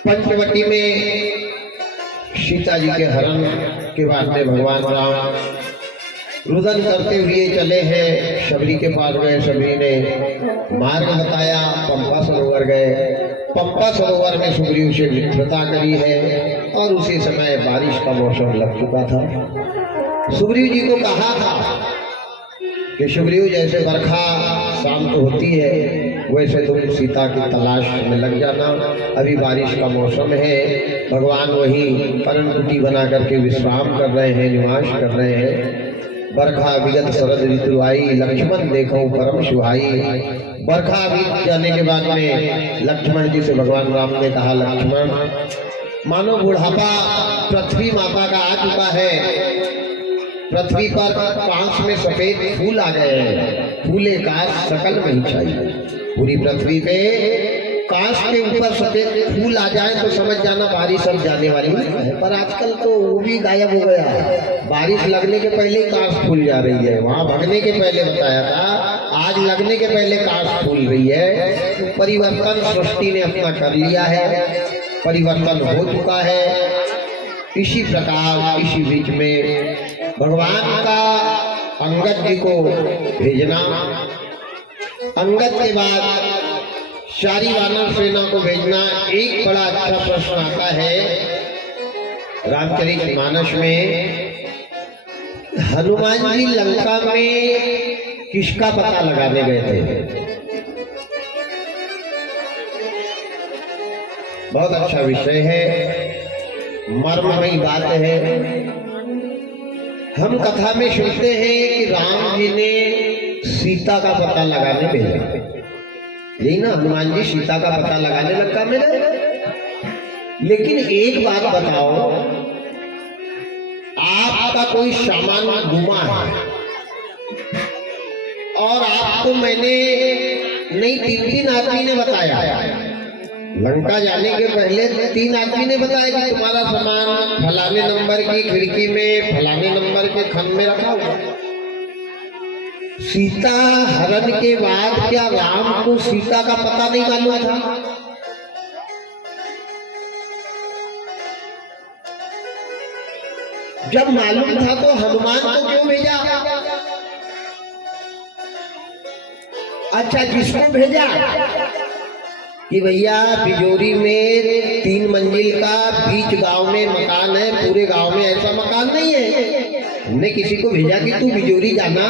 पंचवटी में सीता जी के हरण के बाद में भगवान राम रुदन करते हुए चले हैं, शबरी के पास गए। शबरी ने मार्ग बताया, पंपा सरोवर गए। पंपा सरोवर में सुग्रीव से मित्रता करी है और उसी समय बारिश का मौसम लग चुका था। सुग्रीव जी को कहा था कि सुग्रीव जैसे बरखा शाम को होती है वैसे तुम सीता की तलाश में लग जाना, अभी बारिश का मौसम है। भगवान वही परम कुटी बना करके विश्राम कर रहे हैं, निवास कर रहे हैं। बरखा विगत शरद ऋतु आई, लक्ष्मण देखो परम सुहाई। बरखा बीत जाने के बाद में लक्ष्मण जी से भगवान राम ने कहा, लक्ष्मण मानो बुढ़ापा पृथ्वी माता का आ चुका है, पृथ्वी पर पांच में सफेद फूल आ गए हैं, फूले काश सकल में छाई। पूरी पृथ्वी पे काश के ऊपर सफेद फूल आ जाए तो समझ जाना बारिश अब जाने वाली है। पर आजकल तो वो भी गायब हो गया है, बारिश लगने के पहले ही काश फूल जा रही है। वहां भगने के पहले बताया था, आज लगने के पहले काश फूल रही है। परिवर्तन सृष्टि ने अपना कर लिया है, परिवर्तन हो चुका है। इसी प्रकार इसी बीच में भगवान का अंगद जी को भेजना, अंगद के बाद सारी वानर सेना को भेजना। एक बड़ा अच्छा प्रश्न आता है रामचरितमानस में, हनुमान जी लंका में किसका पता लगाने गए थे? बहुत अच्छा विषय है, मर्ममयी बात है। हम कथा में सुनते हैं कि राम जी ने सीता का पता लगाने भेजा, यही ना, हनुमान जी सीता का पता लगाने लंका में गए। लेकिन एक बात बताओ, आपका कोई सामान गुमा है और आपको मैंने नहीं 3 आदमी ने बताया, लंका जाने के पहले 3 आदमी ने बताया कि तुम्हारा सामान फलाने नंबर की खिड़की में फलाने नंबर के खन में रखा हुआ। सीता हरण के बाद क्या राम को सीता का पता नहीं मालूम था? जब मालूम था तो हनुमान को क्यों भेजा? अच्छा, जिसको भेजा कि भैया बिजोरी में 3 मंजिल का बीच गांव में मकान है, पूरे गांव में ऐसा मकान नहीं है। हमने किसी को भेजा कि तू बिजोरी जाना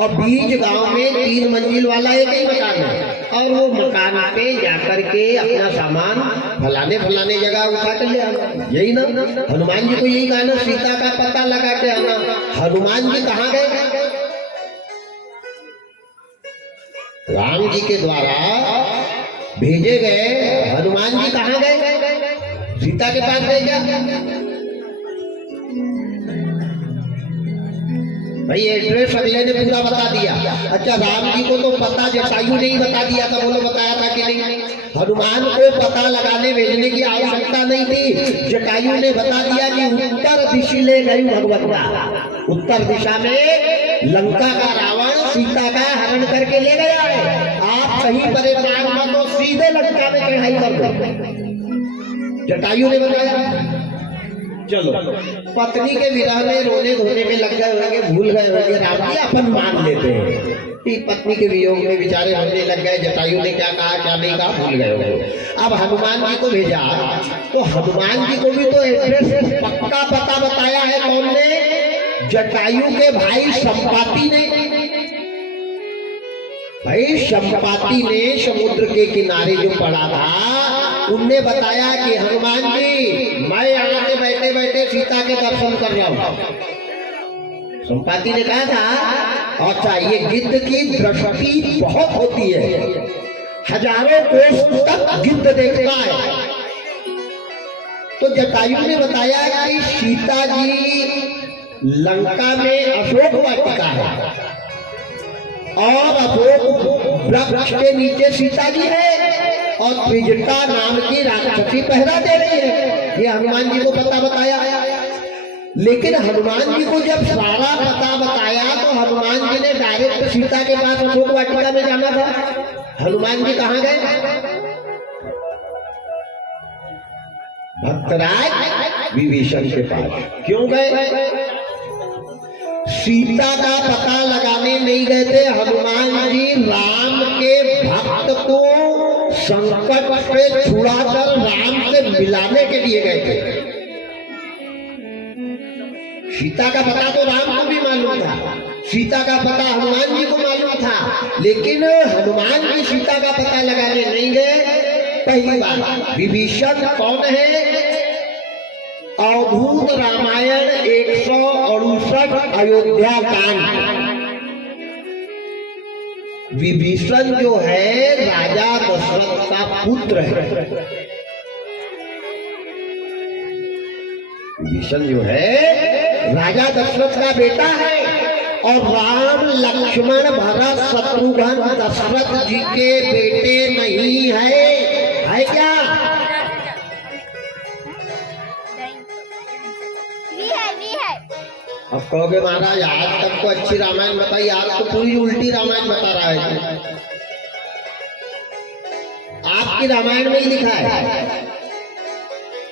और बीच गांव में 3 मंजिल वाला एक ही मकान है और वो मकान पे जाकर के अपना सामान फलाने फलाने जगह उठा कर ले आना। यही ना, हनुमान जी को यही कहा ना, सीता का पता लगा के आना। हनुमान जी कहाँ गए? राम जी के द्वारा भेजे गए हनुमान जी कहाँ गए? सीता के पास गए क्या? भाई एड्रेस अगले ने पूरा बता दिया। अच्छा, राम जी को तो पता जटायु ने ही बता दिया था, बोलो बताया था कि नहीं? हनुमान को पता लगाने भेजने की आवश्यकता नहीं थी, जटायु ने बता दिया कि उत्तर दिशा ले गई भगवता, उत्तर दिशा में लंका का रावण सीता का हरण करके ले गया है। आप कहीं परेशान मत हो, सीधे लंका में चढ़ाई कर दो, जटायु ने बताया। चलो, पत्नी के विरह में रोने धोने में लग गए होंगे, भूल गए होंगे राम जी, अपन मान लेते हैं कि पत्नी के वियोग में बेचारे रोने लग गए। जटायु ने क्या कहा क्या नहीं कहा भूल गए होंगे। अब हनुमान जी को भेजा तो हनुमान जी को भी तो एड्रेस पक्का पता बताया है। कौन ने? जटायु के भाई संपाति ने। भाई संपाति ने समुद्र के किनारे जो पड़ा था, उनने बताया कि हनुमान जी मैं यहाँ से बैठे बैठे सीता के दर्शन कर रहा हूँ। संपाति ने कहा था, अच्छा ये गिद्ध की दृष्टि बहुत होती है, हजारों कोस तक गिद्ध देखता है। तो जटायु ने बताया कि सीता जी लंका में अशोक वाटिका है और अशोक वृक्ष के नीचे सीता जी है और त्रिजटा नाम की राक्षसी पहरा दे रही है। ये हनुमान जी को पता बताया। लेकिन हनुमान जी को जब सारा पता बताया तो हनुमान जी ने डायरेक्ट सीता के पास अशोक वाटिका में जाना था। हनुमान जी कहाँ गए? भक्तराज विभीषण के पास क्यों गए? सीता का पता लगाने नहीं गए थे। हनुमान जी राम के भक्त को संकट से छुड़ाकर राम से मिलाने के लिए गए थे। सीता का पता तो राम को भी मालूम था, सीता का पता हनुमान जी को मालूम था, लेकिन हनुमान जी सीता का पता लगाने नहीं गए। पहली बात, विभीषण कौन है? अवधूत रामायण 168 अयोध्या कांड। विभीषण जो है राजा दशरथ का पुत्र है। विभीषण जो है राजा दशरथ का बेटा है और राम लक्ष्मण भरत शत्रुघ्न दशरथ जी के बेटे नहीं है क्या? है। अब कहोगे महाराज आज तक तो अच्छी रामायण बताई, आज तो पूरी उल्टी रामायण बता रहा है। आपकी रामायण में ही लिखा है,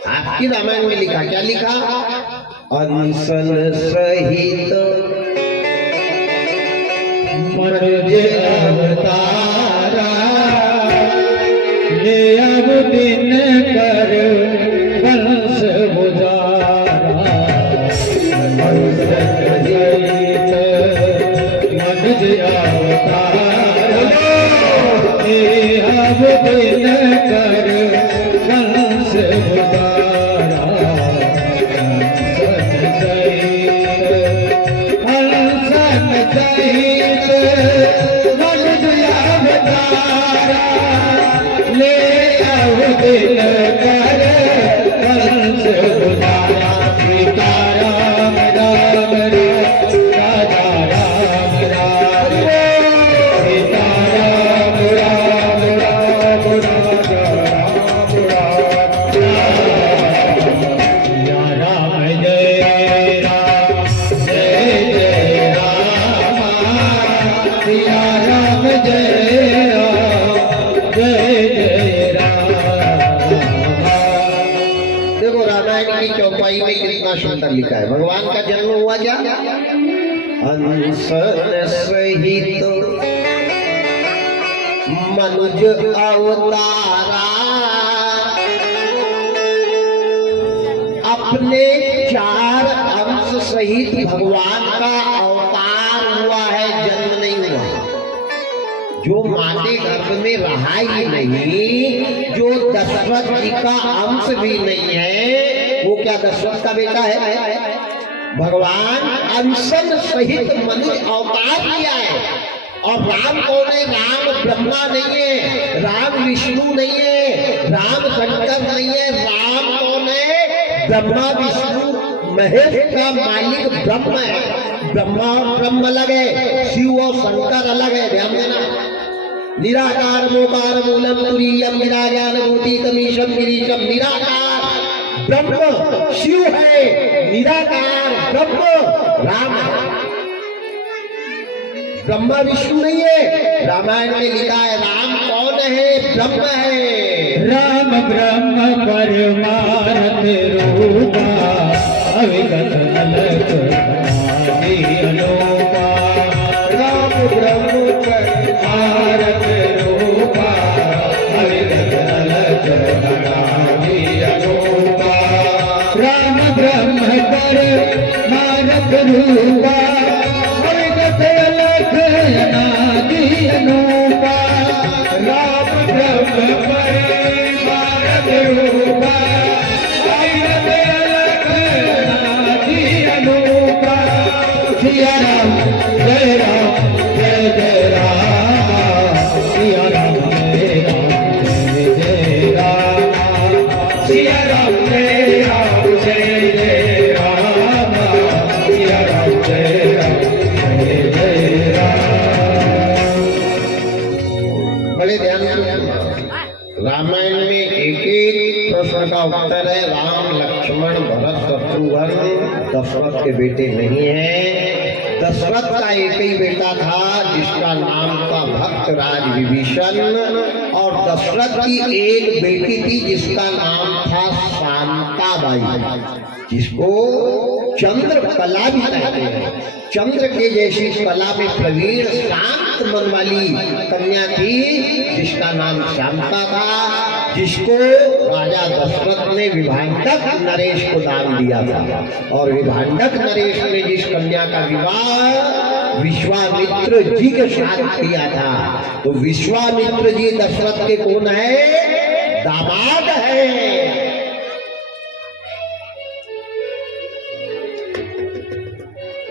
आपकी रामायण में लिखा, क्या लिखा? अनशन सहित मनुज अवतारा, ये अब दिन कर वंश बुझारा। अनशन सहित मनुज अवतारा, ये अब दिन कर वंश बुझारा। चौपाई में कितना सुंदर लिखा है। भगवान का जन्म हुआ क्या? अनशन सहित मनुज अवतारा, अपने 4 अंश सहित भगवान का अवतार हुआ है, जन्म नहीं हुआ। जो माँ के गर्भ में रहा ही नहीं, जो दशरथ जी का अंश भी नहीं है, वो क्या दशरथ का बेटा है? भगवान अंशन सहित मनुष्य अवतार लिया है। और राम कौन है? राम ब्रह्मा नहीं है, राम विष्णु नहीं है, राम शंकर नहीं है। राम कौन है? ब्रह्मा विष्णु महेश का मालिक ब्रह्म है। ब्रह्मा और ब्रह्म अलग है, शिव और शंकर अलग है, ध्यान देना। निराकार मोकार मूलम तुरीयम निराज्ञान भूतिकमीशम गिरीशम। निराकार ब्रह्म शिव है, निराकार ब्रह्म राम है। ब्रह्मा विष्णु नहीं है। रामायण में लिखा है राम कौन है? ब्रह्म है। राम ब्रह्म परमार्थ रूपा, अविगत अलख अनादि अनूपा। राम ब्रह्म परमार्थ रूपा, अविगत अलख अनादि अनूपा। राम ब्रह्म परमार्थ रूपा, अविगत अलख अनादि अनूपा। राम ब्रह्म परमार्थ रूपा, अविगत अलख अनादि अनूपा। सिया राम जय राम जय जय राम, सिया राम जय राम जय जय राम। सिया राम जय राम जय जय राम, सिया राम जय राम जय जय राम। बड़े ध्यान से रामायण में एक एक प्रश्न का उत्तर है। राम लक्ष्मण भरत शत्रुघ्न दशरथ के बेटे नहीं है। दशरथ का एक ही बेटा था जिसका नाम था भक्तराज विभीषण, और दशरथ की एक बेटी थी जिसका नाम था शांति। शांताबाई, जिसको चंद्र कला भी कहते हैं। चंद्र के जैसी कला में प्रवीण शांत मन वाली कन्या थी, जिसका नाम शांता था, जिसको राजा दशरथ ने विभांडक नरेश को दान दिया था। और विभांडक नरेश ने जिस कन्या का विवाह विश्वामित्र जी के साथ किया था, तो विश्वामित्र जी दशरथ के कौन है? दामाद है।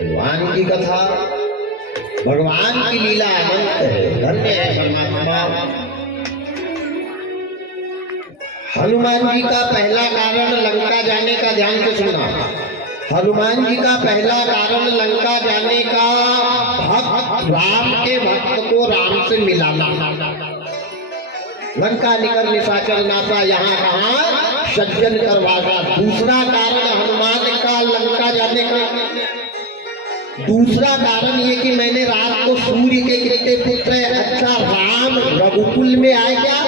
भगवान की कथा, भगवान की लीला अनंत है, धन्य है परमात्मा। हनुमान जी का पहला कारण लंका जाने का, ध्यान से सुनना, हनुमान जी का पहला कारण लंका जाने का भक्त, राम के भक्त को राम से मिलाना। लंका निकर निशाचर नासा, यहाँ कहाँ सज्जन करवागा। दूसरा कारण हनुमान का लंका जाने का, दूसरा कारण ये कि मैंने रात को सूर्य के कितने पुत्र है। अच्छा, राम रघुकुल में आए क्या?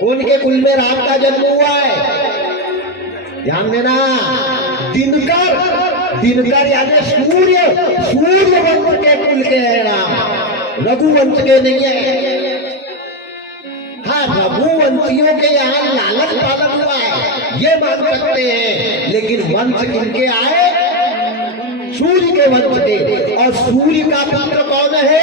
कौन के कुल में राम का जन्म हुआ है? ध्यान देना, दिनकर, दिनकर यानी सूर्य, सूर्य वंश के कुल के है राम, रघुवंश के नहीं है। हाँ, रघुवंशियों के यहाँ लालन पालन हुआ है, ये मान सकते हैं, लेकिन वंश किनके आए? सूर्य के वंश के। और सूर्य का पुत्र कौन है?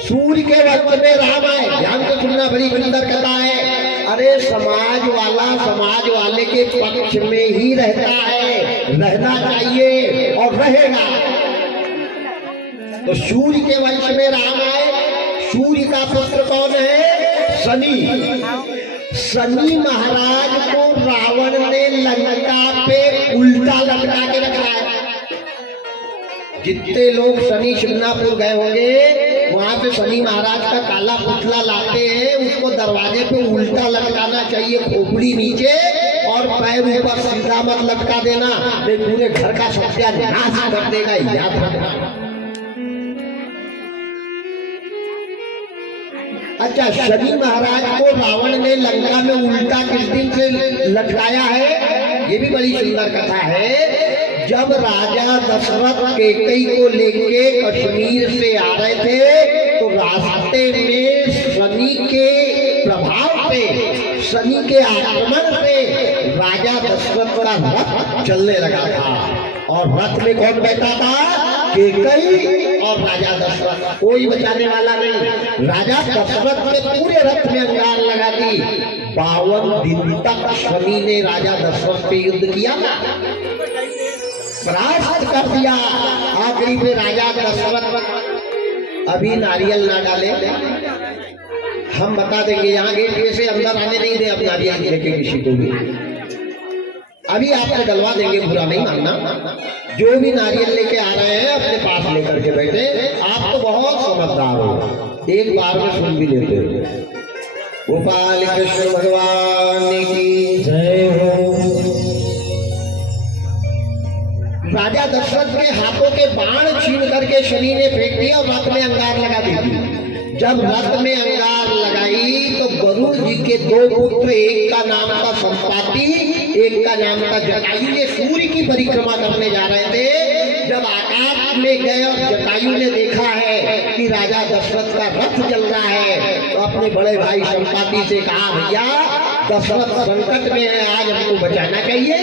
सूर्य के वंश में राम आए। ध्यान से सुनना, बड़ी सुंदर कथा है। अरे समाज वाला समाज वाले के पक्ष में ही रहता है, रहना चाहिए और रहेगा। तो सूर्य के वंश में राम आए। सूर्य का पुत्र कौन है? शनि। शनि महाराज को रावण ने लंका पे उल्टा लटका के रखा है। जितने लोग शनि शिंगणापुर गए होंगे, वहां पे शनि महाराज का काला पुतला लाते हैं, उसको दरवाजे पे उल्टा लटकाना चाहिए, खोपड़ी नीचे और पैर ऊपर, सीधा मत लटका देना, नहीं पूरे घर का सत्यानाश कर देगा, याद रखना। अच्छा, शनि महाराज को रावण ने लंका में उल्टा किस दिन से लटकाया है? ये भी बड़ी सुंदर कथा है। जब राजा दशरथ कैकेयी को लेके कश्मीर से आ रहे थे, तो रास्ते में शनि के प्रभाव से, शनि के आक्रमण से राजा दशरथ का रथ चलने लगा था। और रथ में कौन बैठा था? कैकेयी और राजा दशरथ, कोई बचाने वाला नहीं। राजा दशरथ ने पूरे रथ में अंगार लगा दी। 52 दिन तक शनि ने राजा दशरथ पे युद्ध किया था, परास्त कर दिया। आखिरी पे राजा दशरथ, अभी नारियल ना डाले, हम बता देंगे, यहाँ गेट पे से अंदर आने नहीं दे अब नारियल लेके किसी को भी। अभी आपसे डलवा देंगे, बुरा नहीं मानना। जो भी नारियल लेके आ रहे हैं अपने पास लेकर के बैठे। आप तो बहुत समझदार हो, एक बार में सुन भी लेते हो। गोपाल कृष्ण भगवान की जय हो। राजा दशरथ के हाथों के बाण छीन करके शनि ने फेंक दिया और रथ में अंगार लगा दी। जब रथ में अंगार लगाई तो गरुड़ जी के 2 पुत्र, एक का नाम था संपाति, एक का नाम था जटायु, ये सूर्य की परिक्रमा करने जा रहे थे। जब आकाश में गए और जटायु ने देखा है कि राजा दशरथ का रथ चल रहा है, तो अपने बड़े भाई संपाति से कहा, भैया दशरथ संकट में है, आज हमको बचाना चाहिए।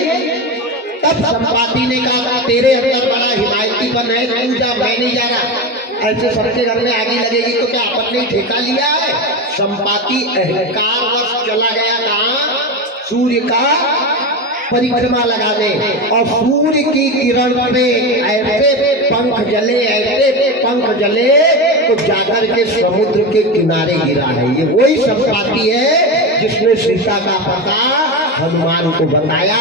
तब संपाति ने कहा, तेरे अंदर बड़ा हिमायतीपन है, तू जा, मैं नहीं जा रहा। ऐसे सबके घर में आगे लगेगी तो क्या अपन ने ठेका लिया है? संपाति अहंकारवश चला गया कहाँ? सूर्य का परिक्रमा लगाने। और सूर्य की किरण पे ऐसे पंख जले, ऐसे पंख जले, तो जाकर के समुद्र के किनारे गिरा है। ये वही संपाति है जिसने सीता का पता हनुमान को बताया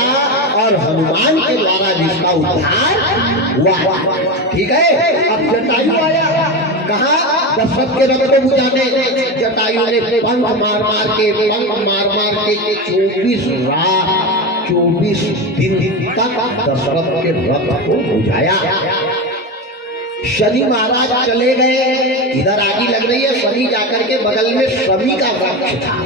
और हनुमान के द्वारा जिसका उद्धार हुआ। ठीक है, अब जटायु आया, कहा दशरथ के रथ को बुझाने। जटायु ने पंख मार मार के 24 दिन तक दशरथ के रथ को बुझाया। शनि महाराज चले गए, इधर आगी लग रही है। शनि जाकर के बगल में शमी का वृक्ष था,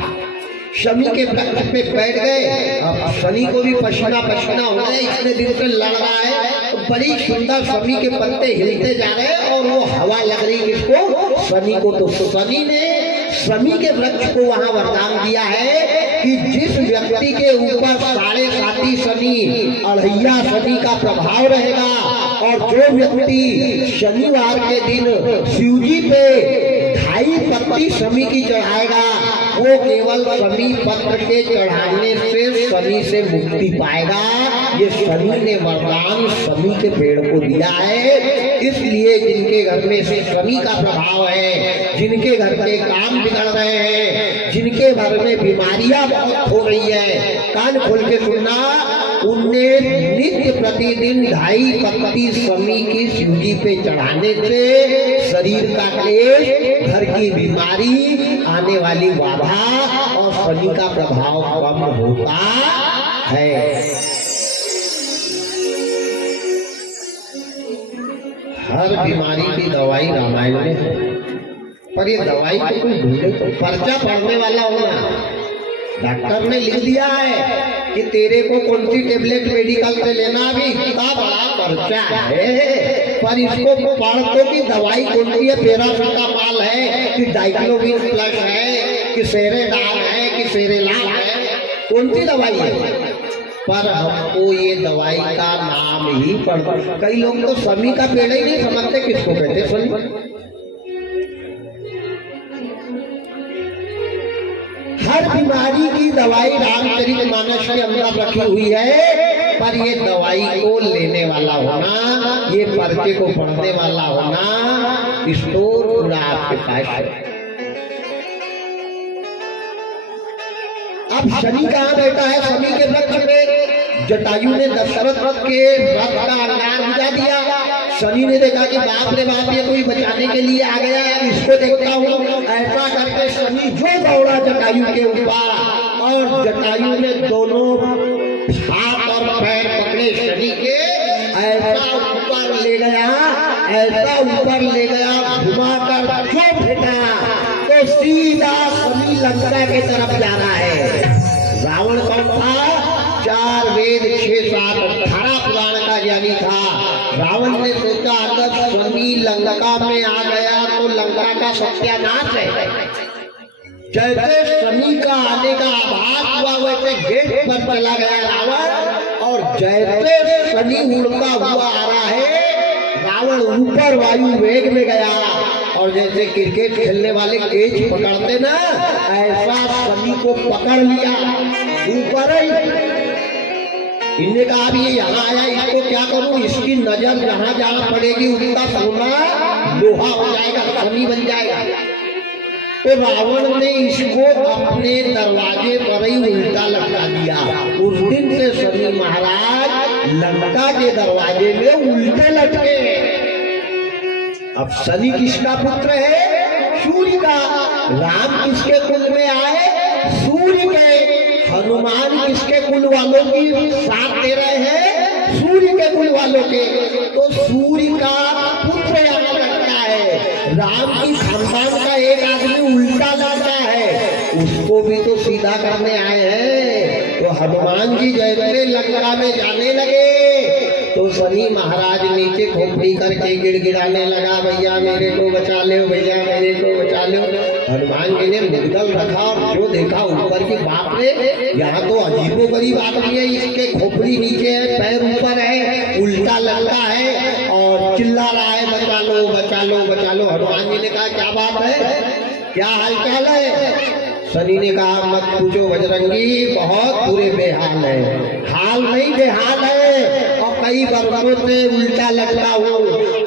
शमी के वृक्ष पे बैठ गए। अब शनि को भी पसीना पसीना हो गया, इतने दिन से लड़ रहा है, तो बड़ी सुंदर शमी के पत्ते हिलते जा रहे हैं और वो हवा लग रही किसको? शनि को। तो शनि ने शमी के वृक्ष को वहां वरदान दिया है कि जिस व्यक्ति के ऊपर 7.5 शनि, अढ़ैया शनि का प्रभाव रहेगा और जो व्यक्ति शनिवार के दिन शिवजी पे 2.5 पत्ती शमी की चढ़ाएगा, वो केवल शमी पत्र के चढ़ाने से शनि से मुक्ति पाएगा। ये शनि ने वरदान शमी के पेड़ को दिया है। इसलिए जिनके घर में से शनि का प्रभाव है, जिनके घर के काम बिगड़ रहे हैं, जिनके घर में बीमारियां बहुत हो रही है, कान खोल के सुनना, उनने नित्य प्रतिदिन 2.5 पत्ती शमी की शिवजी पे चढ़ाने से शरीर का क्लेश, घर की बीमारी, आने वाली बाधा और शनि का प्रभाव कम होता है। हर बीमारी की दवाई रामायण में है, पर ये दवाई को कोई ढूंढे तो पर्चा पढ़ने वाला होना। डॉक्टर ने लिख दिया है कि तेरे को कौन सी टेबलेट मेडिकल से लेना, भी इतना बड़ा पर्चा है, पर इसको पढ़ तो कि दवाई कौन सी है, पैरासिटामॉल है कि डाइक्लोविन प्लस है कि सेरेडाल है कि सेरेलाल है, कौन सी दवाई है? पर हमको ये दवाई का नाम ही पढ़, कई लोग तो शमी का पेड़ ही नहीं समझते किसको कहते शनि। हर बीमारी की दवाई रामचरितमानस के अंदर रखी हुई है, पर ये दवाई को लेने वाला होना, ये पर्चे को पढ़ने वाला होना, स्टोर पूरा आपके पास है। अब शनि कहाँ बैठा है? शनि के वृक्ष में जटायु ने दशरथ के रथ का अंगार बुझा दिया। शनि ने देखा कि बाप रे बाप, ये कोई बचाने के लिए आ गया है, इसको देखता हूँ। ऐसा करके शनि जो दौड़ा जटायु के ऊपर, और जटायु ने दोनों हाथ और पैर पकड़े शनि के, ऐसा ऊपर ले गया, ऐसा ऊपर ले गया, घुमाकर जो फेंका तो सीधा शनि लंका की तरफ जा रहा है। रावण कौन था? 4 वेद 6 7 18 पुराण का ज्ञानी था। रावण ने सोचा अगर शनि लंका में आ गया तो लंका का सत्यानाश है। जैसे शनि का आने का आभास हुआ वैसे गेट पर चला गया रावण, और जैसे शनि उड़ता हुआ आ रहा है, रावण ऊपर वायु वेग में गया, और जैसे क्रिकेट खेलने वाले कैच पकड़ते ना, ऐसा शनि को पकड़ लिया ऊपर ही। इनने कहा अब ये यहाँ आया, इसको क्या करूं? इसकी नजर जहां जहां पड़ेगी उसका सोना लोहा हो जाएगा, शनि बन जाएगा। तो रावण ने इसको अपने दरवाजे पर ही उल्टा लटका दिया। उस दिन से शनि महाराज लंका के दरवाजे में उल्टे लटके। अब शनि किसका पुत्र है? सूर्य का। राम किसके कुल में आए? सूर्य के। हनुमान किसके कुल वालों की साथ दे रहे हैं? सूर्य के कुल वालों के। तो सूर्य का पुत्र यहाँ लगता है। राम की खानदान का एक आदमी उल्टा जाता है, उसको भी तो सीधा करने आए हैं। तो हनुमान जी जैसे लंका में जाने लगे तो शनि महाराज नीचे खोपड़ी करके गिड़गिड़ाने लगा, भैया मेरे को बचा लो, भैया मेरे को बचा लो। हनुमान जी ने मुद्गल रखा और जो देखा ऊपर की, बाप रे यहाँ तो अजीबोगरीब आदमी है, इसके खोपड़ी नीचे है, पैर ऊपर है, उल्टा लंका है और चिल्ला रहा है बचा लो बचा लो बचा लो। हनुमान जी ने कहा क्या बात है, क्या हालचाल है? शनि ने कहा मत पूछो बजरंगी, बहुत बुरे बेहाल है। हाल नहीं बेहाल है, और कई वर्षों से उल्टा लटका हूँ।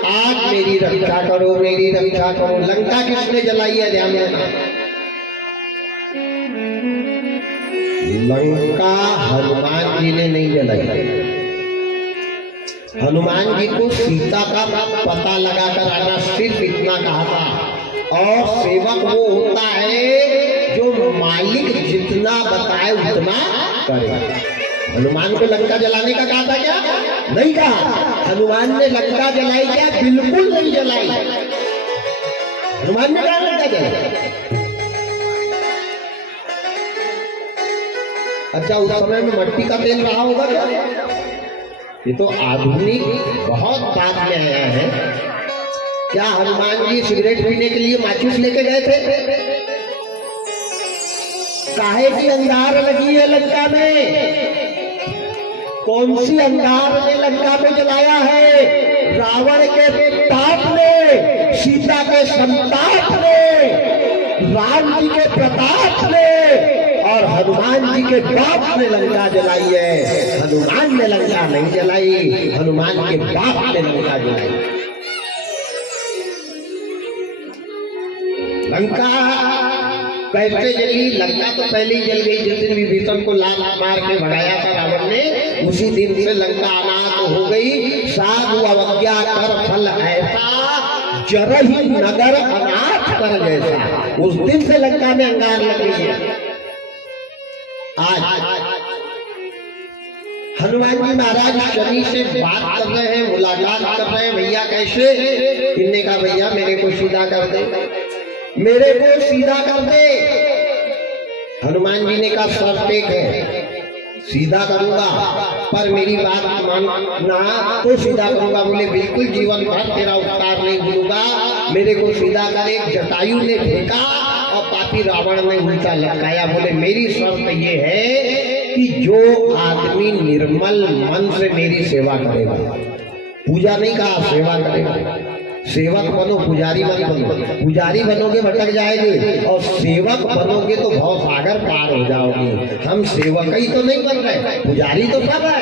आज मेरी रक्षा करो, मेरी रक्षा करो। लंका किसने जलाई है? ध्यान देना, लंका हनुमान जी ने नहीं जलाई। हनुमान जी को सीता का पता लगाकर आना, सिर्फ इतना कहा था। और सेवक वो होता है जो मालिक जितना बताए उतना करे। हनुमान को लंका जलाने का कहा था क्या? नहीं कहा। हनुमान ने लंका जलाई क्या? बिल्कुल नहीं जलाई। हनुमान ने कहा लंका जलाई। अच्छा, उस समय में मट्टी का तेल रहा होगा क्या? ये तो आधुनिक बहुत बाद में आया है। क्या हनुमान जी सिगरेट पीने के लिए माचिस लेके गए थे? काहे की अंगार लगी है लंका में? कौन सी अंगार ने लंका में जलाया है? रावण के पाप ने, सीता के संताप ने, राम जी के प्रताप ने और हनुमान जी के बाप ने लंका जलाई है। हनुमान ने लंका नहीं जलाई, हनुमान के बाप ने लंका जलाई। लंका कैसे जली? लंका तो पहले ही जल गई जिस दिन विभीषण को लात मार के भगाया था रावण ने, उसी दिन से लंका अनाथ हो गई। साधु अवज्ञा कर फल ऐसा, जरहि नगर अनाथ कर जैसा। उस दिन से लंका में अंगार लग गई है। आज हनुमान जी महाराज शनि से बात कर रहे हैं, मुलाकात कर रहे हैं। भैया कैसे? इनने कहा भैया मेरे को सीधा कर दे, मेरे को सीधा कर दे। हनुमान जी ने कहा सब ठीक है, सीधा करूंगा, पर मेरी बात मानना तो सीधा करूंगा। बोले बिल्कुल, जीवन भर तेरा उपकार नहीं भूलूंगा, मेरे को सीधा कर। एक जटायु ने फेंका और पापी रावण ने उल्टा लटकाया। बोले मेरी शर्त ये है कि जो आदमी निर्मल मन से मेरी सेवा करेगा, पूजा नहीं कहा, सेवा करेगा। सेवक बनो, पुजारी मत बनो। पुजारी बनोगे भटक जाएंगे और सेवक बनोगे तो भव सागर पार हो जाओगे। हम सेवक ही तो नहीं बन रहे, पुजारी तो सब है।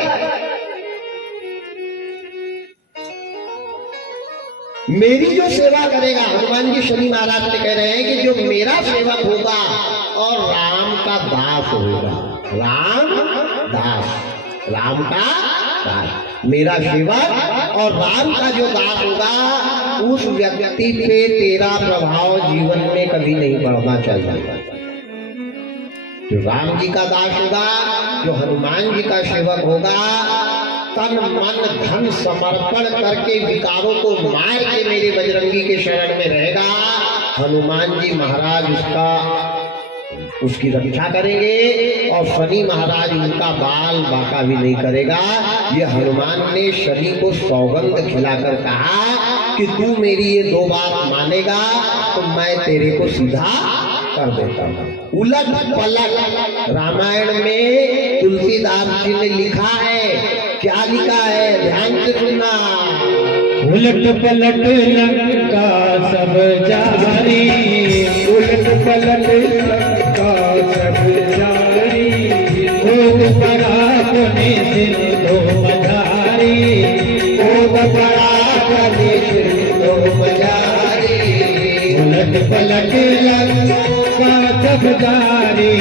मेरी जो सेवा करेगा, हनुमान जी शनि महाराज से कह रहे हैं कि जो मेरा सेवक होगा और राम का दास होगा, राम दास, राम का दास, मेरा सेवक और राम का जो दास होगा, उस व्यक्ति पे तेरा प्रभाव जीवन में कभी नहीं पड़ना चाहिए। जो राम जी का दास होगा, जो हनुमान जी का सेवक होगा, तन मन धन समर्पण करके विकारों को मार के मेरे बजरंगी के शरण में रहेगा, हनुमान जी महाराज उसकी रक्षा करेंगे और शनि महाराज उनका बाल बाका भी नहीं करेगा। ये हनुमान ने शनि को सौगंध खिलाकर कहा कि तू मेरी ये दो बात मानेगा तो मैं तेरे को सीधा कर देता हूँ। उलट पलट रामायण में तुलसीदास जी ने लिखा है, क्या लिखा है? ध्यान से सुनना। उलट पलट लंका सब जारी, उलट पलट लंका सब जारी, भोग पड़ा पुनि सिंधु मझारी, भोग पड़ा पुनि सिंधु मझारी, उलट पलट लंका सब जारी,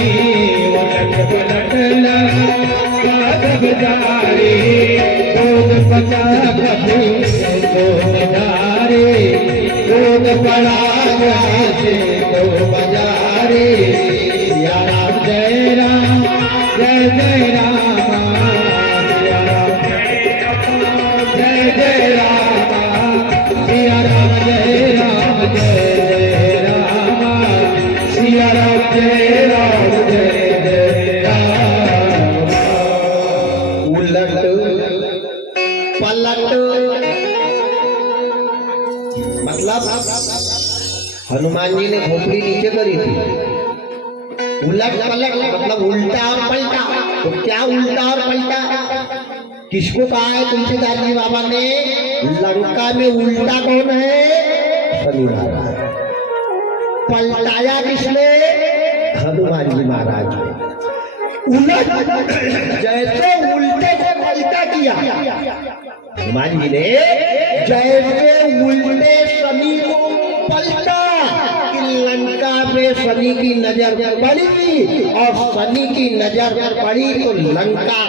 उलट पलट लंका सब जारी, भोग पड़ा कभी रोग पड़ा तो बजारे। सिया राम जय राम, जय जय राम, सिया राम जय जय राम, सिया राम जय राम, जय जय राम, सिया राम जय राम, जय जय राम। उलट पलट मतलब हनुमान जी ने खोपड़ी नीचे करी थी। उलट पलट मतलब उल्टा और पलटा। तो क्या उल्टा और पलटा किसको कहा है तुलसीदास जी बाबा ने? लंका में उल्टा कौन है? शनि महाराज। पलटाया किसने? हनुमान जी महाराज ने। उलट जैसे उल्टे को पलटा किया हनुमान जी ने, जैसे उल्टे शनि को पलटा कि लंका में शनि की नजर पड़ी और शनि की नजर पड़ी तो लंका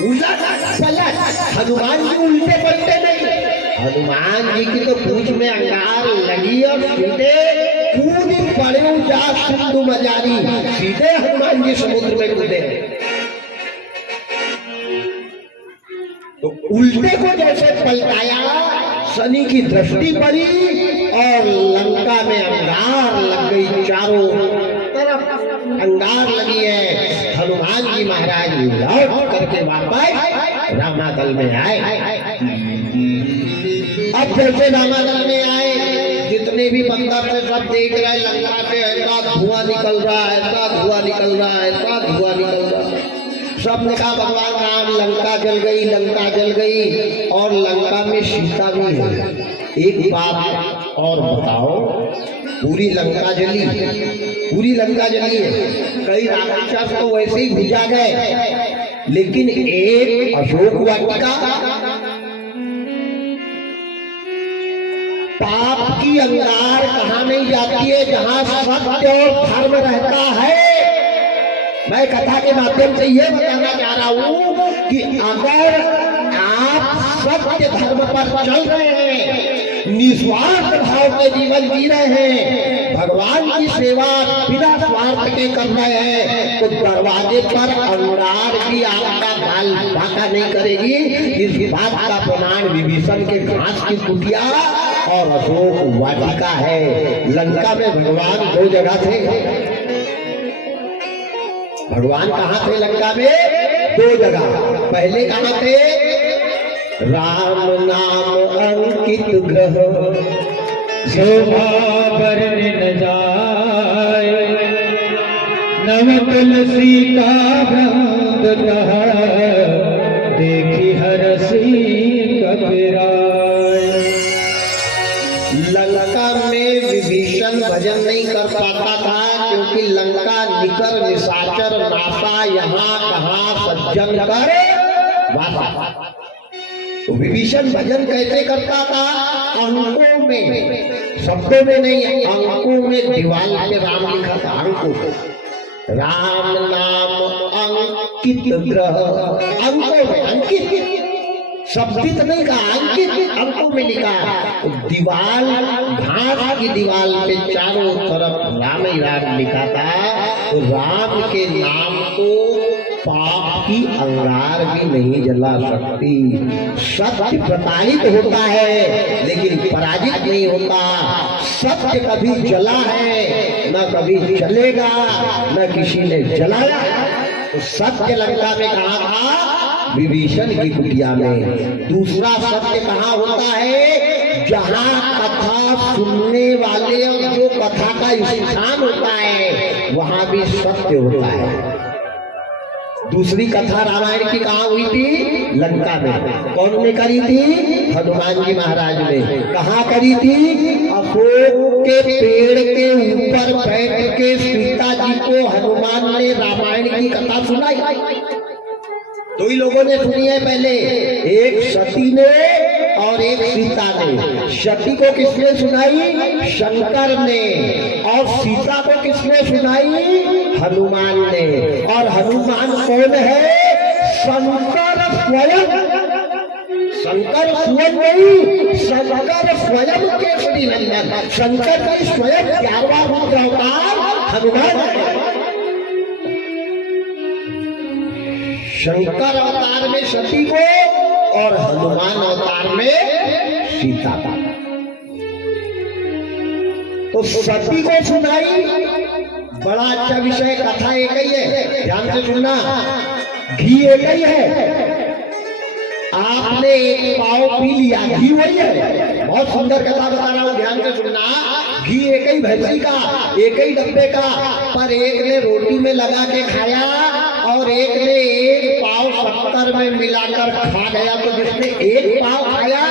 उलट पलट। हनुमान जी उल्टे पलटे नहीं, हनुमान जी की तो पूंछ में अंगार लगी और सीधे कूद पड़े जा सिंधु मजारी, सीधे हनुमान जी समुद्र में कूदे। तो उल्टे को जैसे पलटाया, शनि की दृष्टि पड़ी और लंका में अंगार लग गई, चारों तरफ अंगार लगी है। हनुमान जी महाराज लौट करके वापस रामादल में आए। अब जैसे रामादल में आए, जितने भी बंदर थे सब देख रहे हैं लंका से ऐसा धुआं निकल रहा है, ऐसा धुआं निकल रहा है, ऐसा धुआं निकल रहा है। सबने कहा भगवान राम, लंका जल गई, लंका जल गई और लंका में सीता भी है। एक बात और बताओ, पूरी लंका जली, पूरी लंका जली है, कई राक्षस तो वैसे ही बुझा गए, लेकिन एक अशोक वाटिका पाप की अंगार कहाँ नहीं जाती है, जहाँ सत्य और धर्म रहता है। मैं कथा के माध्यम से ये बताना चाह रहा हूँ कि अगर आप सत्य धर्म पर चल रहे हैं, निस्वार्थ भाव के जीवन जी रहे हैं, भगवान की सेवा बिना स्वार्थ के कर रहे हैं, तो दरवाजे पर अंगार भी आपका बाल बाका नहीं करेगी। इस बात का प्रमाण विभीषण के घास की कुटिया और अशोक वाटिका है। लंका में भगवान दो जगह थे। भगवान कहाँ थे लंका में? दो जगह। पहले कहाँ थे? राम नाम अंकित ग्रह, शोभा बरन न जाए, नव तुलसी का वृंद कहा, देखी हरसी कबीराय। लंका में विभीषण भजन नहीं कर पाता था, क्योंकि लंका निकर निशाचर नासा, यहाँ कहाँ सज्जन कर वासा। तो विभीषण भजन कैसे करता था? अंकों में, शब्दों में नहीं, अंकों में दीवाल पे राम लिखा था, अंकों। राम नाम अंकित ग्रह, अंकों में, अंकित शब्दित नहीं कहा, अंकित अंकों में लिखा। तो दीवाल, घास की दीवाल पे चारों तरफ राम ही राम लिखा था। तो राम के नाम को पाप की अंगार भी नहीं जला सकती। सत्य प्रताड़ित होता है लेकिन पराजित नहीं होता। सत्य कभी जला है, न कभी जलेगा, न किसी ने जलाया। तो सत्य लंका में कहा था? विभीषण की कुटिया में। दूसरा सत्य कहाँ होता है? जहाँ कथा सुनने वाले और जो कथा का स्थान होता है वहां भी सत्य होता है। दूसरी कथा रामायण की कहाँ हुई थी? लंका में। कौन ने करी थी? हनुमान जी महाराज ने। कहाँ करी थी? अशोक के पेड़ के ऊपर बैठ के सीता जी को हनुमान ने रामायण की कथा सुनाई। दो ही लोगों ने सुनी है पहले, एक सती ने और एक सीता ने। सती को किसने सुनाई? शंकर ने। और सीता को किसने सुनाई? हनुमान ने। और हनुमान कौन है? शंकर स्वयं। शंकर स्वयं नहीं, शंकर स्वयं केसरी नंदन। शंकर का स्वयं 11वां रुद्र अवतार हनुमान है। शंकर अवतार में सती को और हनुमान अवतार में सीता का। तो सती को सुनाई, बड़ा अच्छा विषय, कथा एक ही है, ध्यान से सुनना। घी एक ही है, आपने एक पाव पी लिया, घी वही है। बहुत सुंदर कथा बता रहा हूँ, ध्यान से सुनना। घी एक ही भैंसी का, एक ही डब्बे का, पर एक ने रोटी में लगा के खाया और एक ने एक पाव शक्कर में मिलाकर खा गया। तो जिसने एक पाव खाया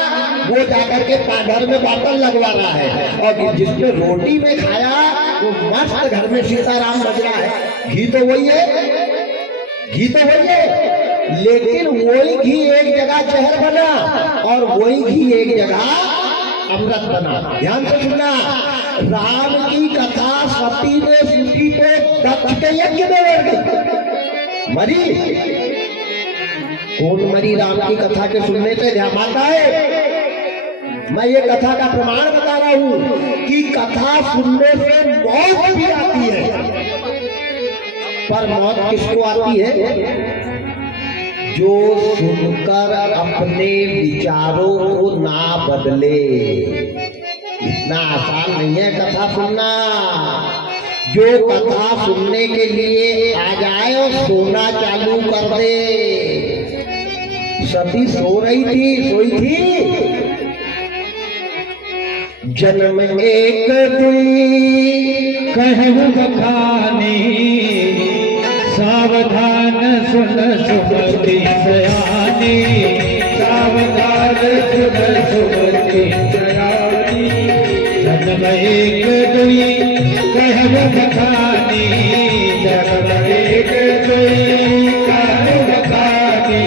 वो जाकर के पाधर में बॉटल लगवा रहा है, और जिसने रोटी में खाया वो मस्त घर में सीताराम बज रहा है। घी तो वही है, घी तो वही है, लेकिन वही घी एक जगह जहर बना और वही घी एक जगह अमृत बना। ध्यान से सुनना। राम की कथा सती ने सुनी तो दक्ष के यज्ञ में मर गई, मरी। कौन मरी? राम की कथा के सुनने से ध्यान आता है। मैं ये कथा का प्रमाण बता रहा हूँ कि कथा सुनने से मौत भी आती है, पर मौत किसको आती है? जो सुनकर अपने विचारों को ना बदले। इतना आसान नहीं है कथा सुनना। जो कथा सुनने के लिए आ जाए और सोना चालू कर दे। सती सो रही थी, सोई थी। जन्म एक दुई कहु बखानी, सावधान सुन सुमति सयानी, सावधान सुन सुमति सयानी। जन्म एक दुई कहु बखानी, जन्म एक दुई कहु बखानी,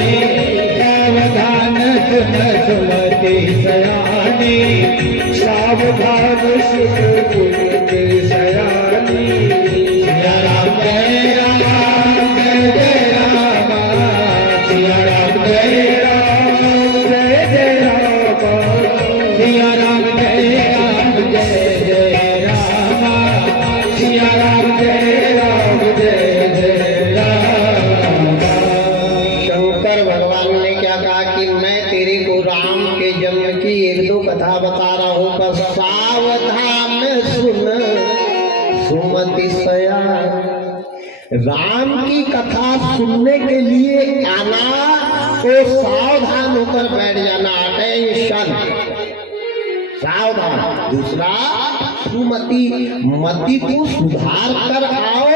सावधान सुन सुमति सयानी, सावधान सुन सुमति सयानी। सिया राम जय राम जय जय राम, सिया राम जय राम जय जय राम, सिया राम जय राम जय जय राम, सिया राम जय राम जय जय राम। शंकर भगवान ने क्या कहा कि मैं तेरे को राम के जन्म की एक दो कथा बता रहा हूं, पर सावधान सुन सुमति सयानी। राम की कथा सुनने के लिए आना तो सावधान होकर बैठ जाना, अटेंशन, सावधान। दूसरा, सुमति, मति को सुधार कर आओ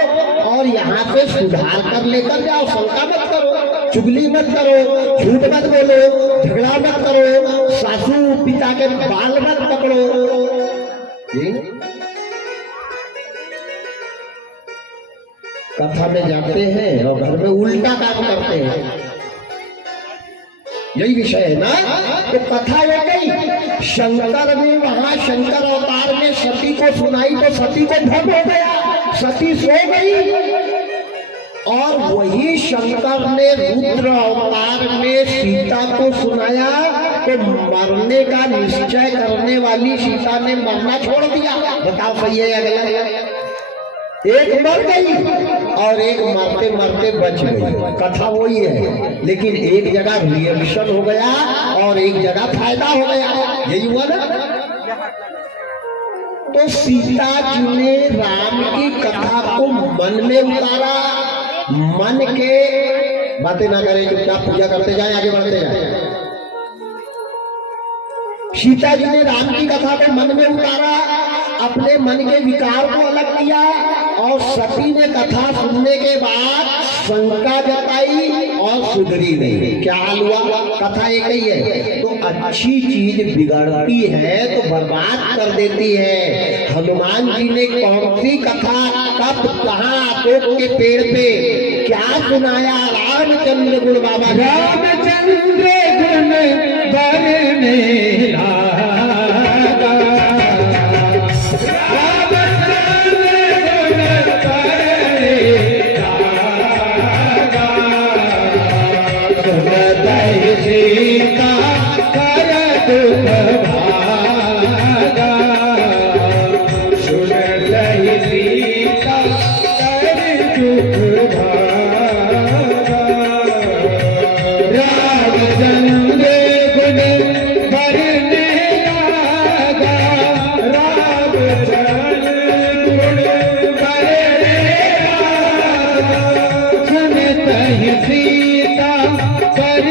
और यहाँ से सुधार कर लेकर जाओ। शंका मत करो, चुगली मत करो, झूठ मत बोलो, झगड़ा मत करो, सासू पिता के बाल मत पकड़ो। कथा में जाते हैं और घर में उल्टा काम करते हैं, यही विषय है ना। तो कथा हो गई, शंकर ने वहां शंकर अवतार में सती को सुनाई तो सती को भ्रम हो गया, सती सो गई। और वही शंकर ने रुद्र अवतार में सीता को सुनाया तो मरने का निश्चय करने वाली सीता ने मरना छोड़ दिया। बताओ सही है या गलत? एक मर गई और एक मरते मरते बच गई। कथा वही है, लेकिन एक जगह रिएक्शन हो गया और एक जगह फायदा हो गया। यही हुआ ना। तो सीता जी ने राम की कथा को मन में उतारा, मन के बातें ना करें, चुपचाप पूजा करते जाए, आगे बढ़ते जाए। सीता जी ने राम की कथा को मन में उतारा, अपने मन के विकार को अलग किया और सती ने कथा सुनने के बाद शंका जताई और सुधरी नहीं। क्या हाल हुआ? कथा एक ही है, तो अच्छी चीज बिगड़ती है तो बर्बाद कर देती है। हनुमान जी ने कौन सी कथा कब कहाँ अशोक के पेड़ पे क्या सुनाया? रामचंद्र गुण बाबा, रामचंद्र गुण बरने लागा, सीता कर दुख भागा, सुन लही सीता कर दुख भागा। रामचंद्र गुण बरने लागा, रामचंद्र गुण बरने लागा, सुन लही सीता कर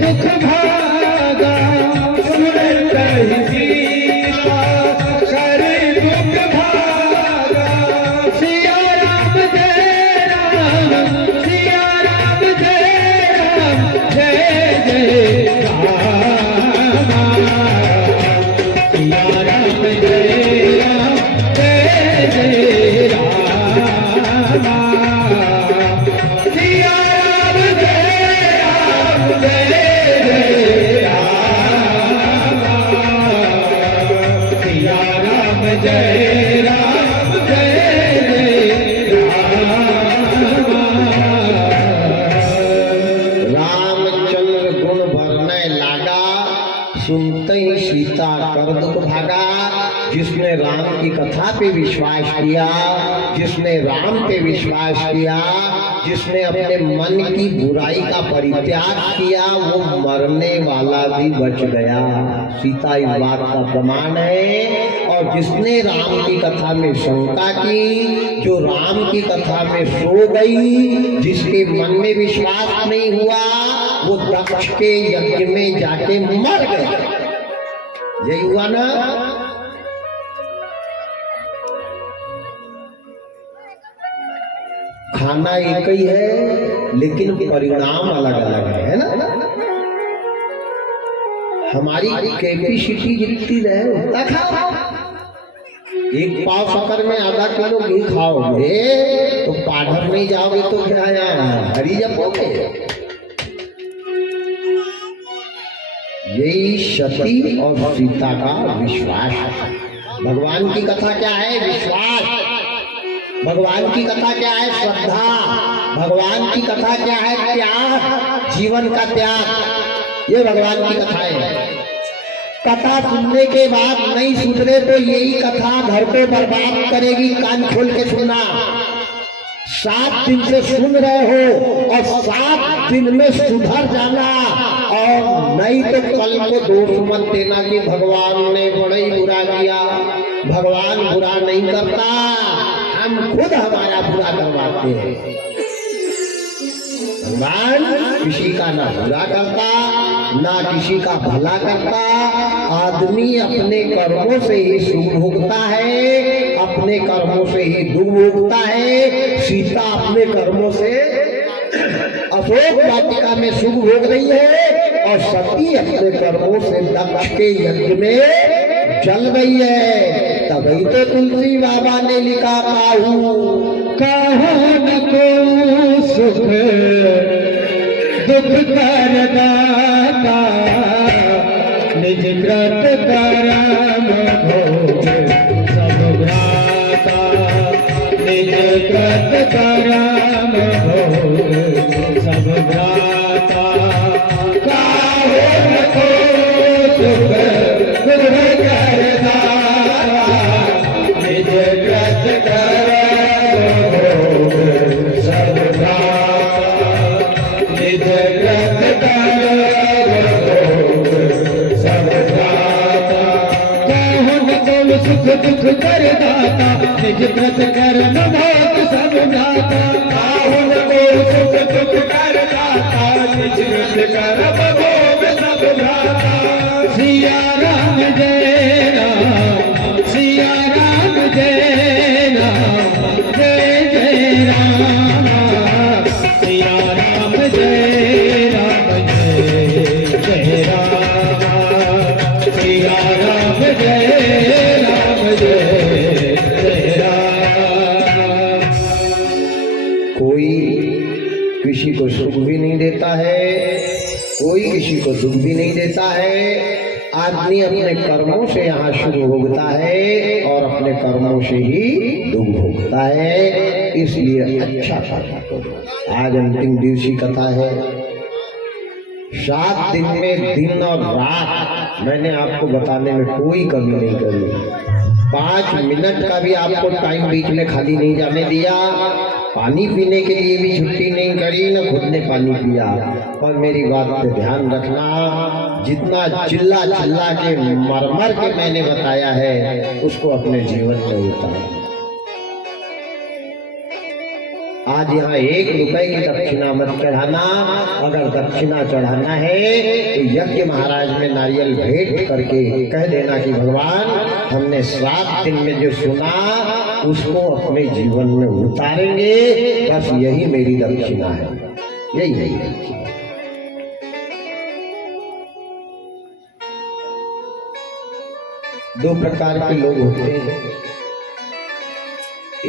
दुख भागा, सुन लही सीता कर दुख भागा। सिया राम जय राम, सिया राम जय राम जय जय राम, सिया राम जय राम जय जय राम, सिया राम जय राम जय जय राम, सिया राम जय राम जय जय राम। रामचंद्र गुण भरने लागा, सुनते ही सीता कर दुख भागा। जिसने राम की कथा पे विश्वास किया, जिसने राम पे विश्वास किया, जिसने अपने मन की बुराई का परित्याग किया, वो मरने वाला भी बच गया। सीता इस बात का प्रमाण है। और और जिसने राम की कथा में शंका की, जो राम की कथा में सो गई, जिसके मन में विश्वास नहीं हुआ, वो दक्ष के यज्ञ में जाके मर गया। यही हुआ ना। खाना एक ही है लेकिन परिणाम अलग अलग है ना। हमारी कैपेसिटी जितनी रहे उतना खाओ। एक पाव शक्कर में आधा किलो घी खाओगे तो पाढ़र नहीं जाओगे तो क्या हरी जपोगे। यही सती और सीता का विश्वास है। भगवान की कथा क्या है? विश्वास। भगवान की कथा क्या है? श्रद्धा। भगवान की कथा क्या है? त्याग, जीवन का त्याग। ये भगवान की कथा है। कथा सुनने के बाद नहीं सुधरे तो यही कथा घर को बर्बाद करेगी। कान खोल के सुनना। 7 दिन से सुन रहे हो और 7 दिन में सुधर जाना, और नहीं तो कल को दोष मत देना कि भगवान ने बड़ा ही बुरा किया। भगवान बुरा नहीं करता, हम खुद हमारा बुरा करवाते हैं। भगवान किसी का ना बुरा करता ना किसी का भला करता। आदमी अपने कर्मों से ही सुख भोगता है, अपने कर्मों से ही दुख भोगता है। सीता अपने कर्मों से अशोक वाटिका में सुख भोग रही है और सती अपने कर्मों से दक्ष के यज्ञ में जल रही है। तभी तो तुलसी बाबा ने लिखा काहू न को सुख दुख कर दाता, निज व्रत करम भोग सब भ्राता, निज व्रत करम भोग सब भ्राता। काहू न को सुख दुख कर दाता, निज व्रत करम भोग सब भ्राता, निज व्रत करम भोग सब भ्राता। काहू न को सुख दुख कर दाता, निज व्रत करम भोग सब भ्राता। काहू न को सुख दुख कर दाता, निज व्रत करम भोग सब भ्राता। सिया राम जय राम, सिया राम जय राम, जय जय राम। सिया राम जय राम, जय जय राम। सिया राम जय राम, जय जय राम। कोई किसी को सुख भी नहीं देता है, कोई किसी को दुख भी नहीं देता है। आदमी अपने कर्मों से यहाँ सुख भोगता है और अपने कर्मों से ही दुख भोगता है। इसलिए अच्छा कर्म करो। आज अंतिम दिवसी कथा है। 7 दिन में दिन और रात मैंने आपको बताने में कोई कमी नहीं करी। 5 मिनट का भी आपको टाइम बीच में खाली नहीं जाने दिया। पानी पीने के लिए भी छुट्टी नहीं करी, न खुद ने पानी पिया। पर मेरी बात पे ध्यान रखना, जितना चिल्ला चिल्ला के मर मर के मैंने बताया है उसको अपने जीवन में उतारो। आज यहाँ 1 रुपए की दक्षिणा मत चढ़ाना। अगर दक्षिणा चढ़ाना है तो यज्ञ महाराज में नारियल भेंट करके कह देना कि भगवान हमने 7 दिन में जो सुना उसको अपने जीवन में उतारेंगे। बस यही मेरी दक्षिणा है, यही मेरी दक्षिणा। दो प्रकार के लोग होते हैं।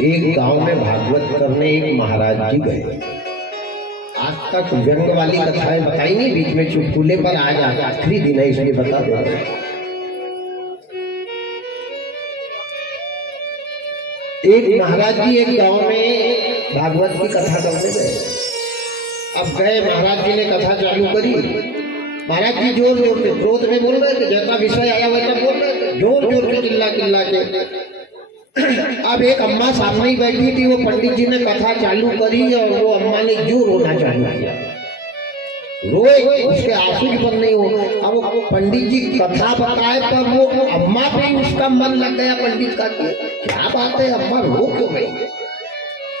एक गांव में भागवत करने एक महाराज जी गए। आज तक व्यंग वाली कथाएं बताई नहीं, बीच में चुटकुले पर आज आखिरी दिन है इसलिए बता दो। एक महाराज जी एक गांव में भागवत की कथा करने गए। अब गए, महाराज जी ने कथा चालू करी। महाराज जी जोर जोर से क्रोध में बोल रहे थे, जैसा विषय आया वैसा बोल रहे थे, जोर जोर से चिल्ला चिल्ला के। अब एक अम्मा सामने ही बैठी थी, वो पंडित जी ने कथा चालू करी और वो अम्मा ने जोर होना चालू किया। रोए, उसके आंसू की बंद नहीं हो। अब वो पंडित जी कथा बताए पर वो अम्मा पे ही उसका मन लग गया पंडित का कि क्या बात है, अम्मा रो क्यों गई,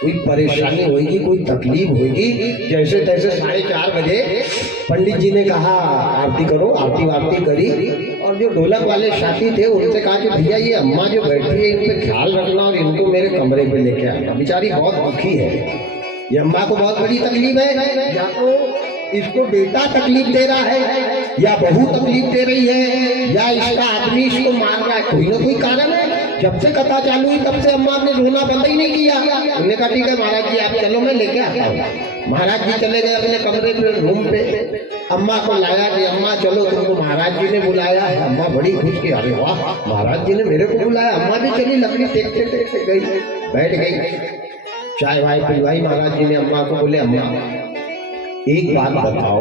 कोई परेशानी होगी, कोई तकलीफ होगी। जैसे तैसे 4:30 बजे पंडित जी ने कहा आरती करो, आरती वारती करी और जो ढोलक वाले साथी थे उनसे कहा कि भैया ये अम्मा जो बैठी है इन पे ख्याल रखना और इनको मेरे कमरे पे लेके आना, बेचारी बहुत दुखी है, ये अम्मा को बहुत बड़ी तकलीफ है, या तो इसको बेटा तकलीफ दे रहा है या बहू तकलीफ दे रही है या इसका आदमी इसको मार रहा है, कोई ना कोई कारण है। जब से कथा चालू हुई तब से अम्मा ने रोना बंद ही नहीं किया। उन्होंने कहा ठीक है महाराज जी आप चलो मैं लेके आता हूँ। महाराज जी चले गए अपने कमरे पे, रूम पे, अम्मा को लाया कि अम्मा चलो तुमको महाराज जी ने बुलाया है। अम्मा बड़ी खुश की, अरे वाह महाराज जी ने मेरे को बुलाया। अम्मा भी चली, लकड़ी टेक गई, बैठ गई, चाय वाय पिलवाई। महाराज जी ने अम्मा को बोले अम्मा एक बात बताओ,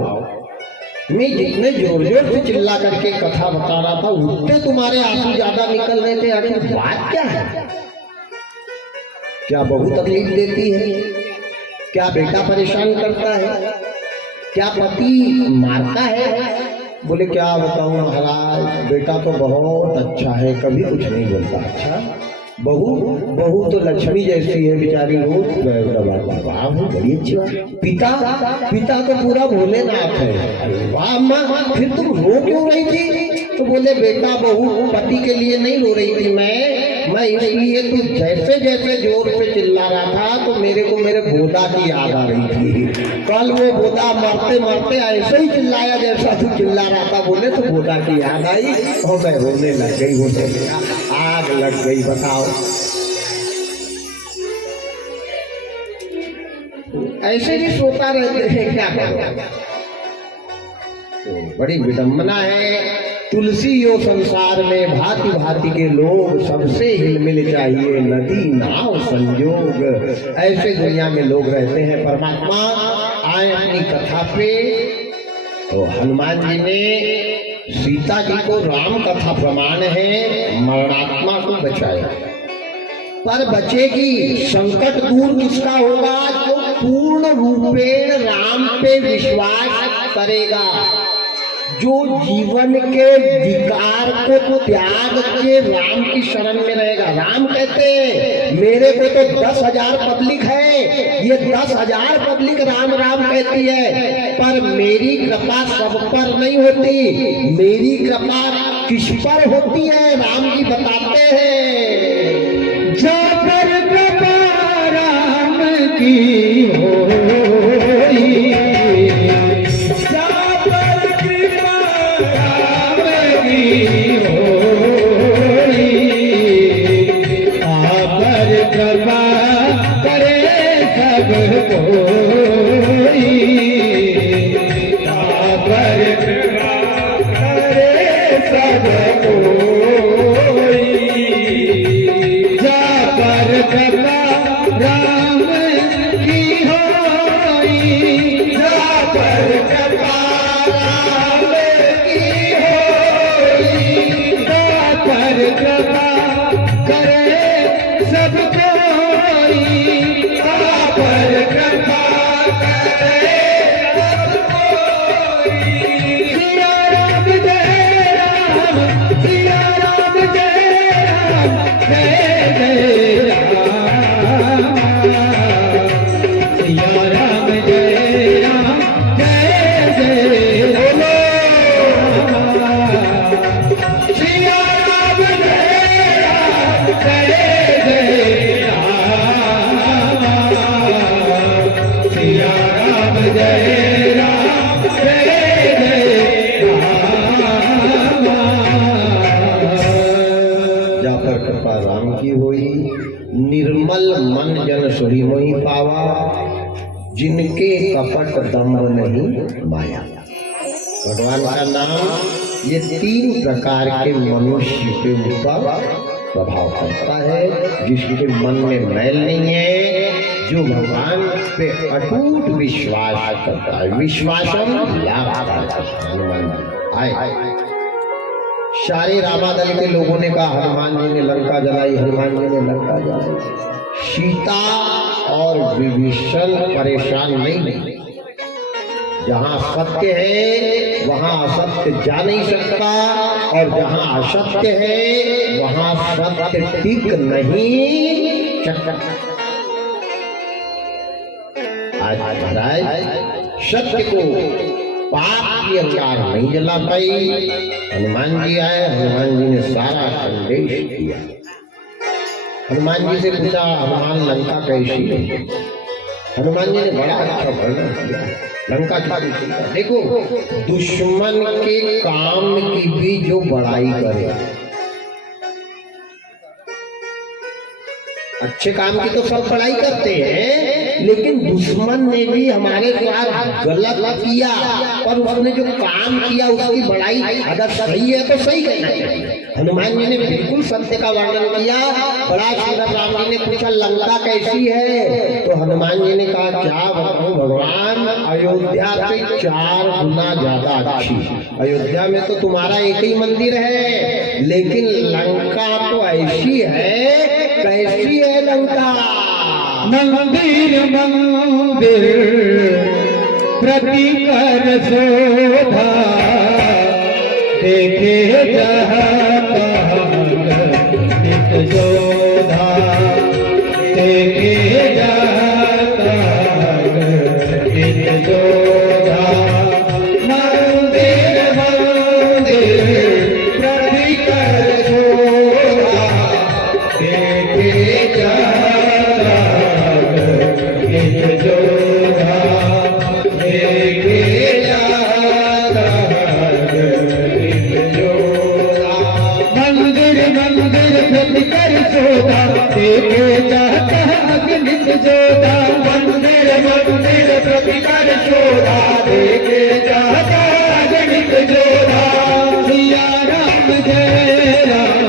मैं जितने जोर जोर से चिल्ला करके कथा बता रहा था उतने तुम्हारे आंसू ज्यादा निकल रहे थे, अरे बात क्या है, क्या बहू तकलीफ देती है, क्या बेटा परेशान करता है, क्या पति मारता है? बोले क्या बताऊं महाराज, बेटा तो बहुत अच्छा है, कभी कुछ नहीं बोलता। अच्छा बहू तो लक्ष्मी जैसी है, बेचारी रोज वाह बड़ी अच्छी बात। पिता तो पूरा भोलेनाथ है। वाह अम्मा फिर तुम रो क्यों रही थी? तो बोले बेटा बहू पति के लिए नहीं रो रही थी मैं इसलिए तू जैसे जैसे जोर से चिल्ला रहा था तो मेरे को मेरे बोदा की याद आ रही थी। कल वो बोदा मरते मरते ऐसे ही चिल्लाया जैसा तू चिल्ला रहा था, बोले तो बोदा की याद आई और मैं रोने लग गई, होने आग लग गई। बताओ ऐसे भी सोता रहते हैं, क्या करें? तो बड़ी विडम्बना है। तुलसी यो संसार में भांति भांति के लोग, सबसे हिलमिल चाहिए नदी नाव संयोग। ऐसे दुनिया में लोग रहते हैं। परमात्मा आए अपनी कथा पे। तो हनुमान जी ने सीता जी को राम कथा प्रमाण है मरणात्मा को बचाया, पर बचेगी संकट दूर किसका होगा? जो पूर्ण रूपेण राम पे विश्वास करेगा, जो जीवन के विकार को त्याग के राम की शरण में रहेगा। राम कहते हैं मेरे को तो 10,000 पब्लिक है, ये 10,000 पब्लिक राम राम कहती है, पर मेरी कृपा सब पर नहीं होती, मेरी कृपा किस पर होती है? राम जी बताते हैं जाकर कृपा राम की होई, जाकर कृपा राम की होई, आकर कृपा करे सब कोई, आकर कृपा करे सब कोई, जाकर कृपा राम की होई, जाकर कृपा राम की होई, जाकर कृपा करे सब कोई, जाकर कृपा करे सब कोई। सिया राम जय राम, सिया राम जय राम, जय जय राम, सिया राम जय राम, जय जय राम, सिया राम जय राम, जय जय राम, सिया राम जय राम, जय जय राम। जाकर कृपा राम की हुई, निर्मल मन जन सोई मोहि पावा, जिनके कपट दम्भ नहीं माया। भगवान का नाम ये 3 प्रकार के मनुष्य के ऊपर प्रभाव करता है। जिसके मन में मैल नहीं है, जो भगवान पे अटूट विश्वास करता है, विश्वासम लाभदायक। हनुमान जी आए, सारे रामादल के लोगों ने कहा हनुमान जी ने लंका जलाई, हनुमान जी ने लंका जलाई। सीता और विभीषण परेशान नहीं, जहाँ सत्य है वहाँ असत्य जा नहीं सकता, और जहाँ असत्य है वहाँ सत्य टिक नहीं सकता। आज महाराज सत्य को पाप की अंगार नहीं जला पाई। हनुमान जी आए, हनुमान जी ने सारा संदेश दिया। हनुमान जी से पूछा, हनुमान लंका कैसी है? हनुमान जी ने बड़ा अच्छा वर्णन किया लंका की। देखो, दुश्मन के काम की भी जो बड़ाई करे, अच्छे काम की तो सब बड़ाई करते हैं, लेकिन दुश्मन ने भी हमारे साथ गलत किया, और उसने जो काम किया उसकी बड़ाई अगर सही है तो सही कहना चाहिए। हनुमान जी ने बिल्कुल सत्य का वर्णन किया। बड़ा सुंदर। राम जी ने पूछा लंका कैसी है? तो हनुमान जी ने कहा, क्या बताऊं भगवान, अयोध्या से 4 गुना ज्यादा अच्छी। अयोध्या में तो तुम्हारा एक ही मंदिर है, लेकिन लंका तो ऐसी है। कैसी है लंका? मंदिर मंदिर प्रतिकर शोभा, देखे जहाँ नित जोधा, देखे जहाँ नित जोधा। मंदिर मंदिर प्रतिकर शोभा, देखे जहाँ नित जोधा, देखे देखे जाता अग्नित जोधा। मंदिर मंदिर प्रतिकर शोभा, देखे जाता अग्नित जोधा। सिया राम जय राम,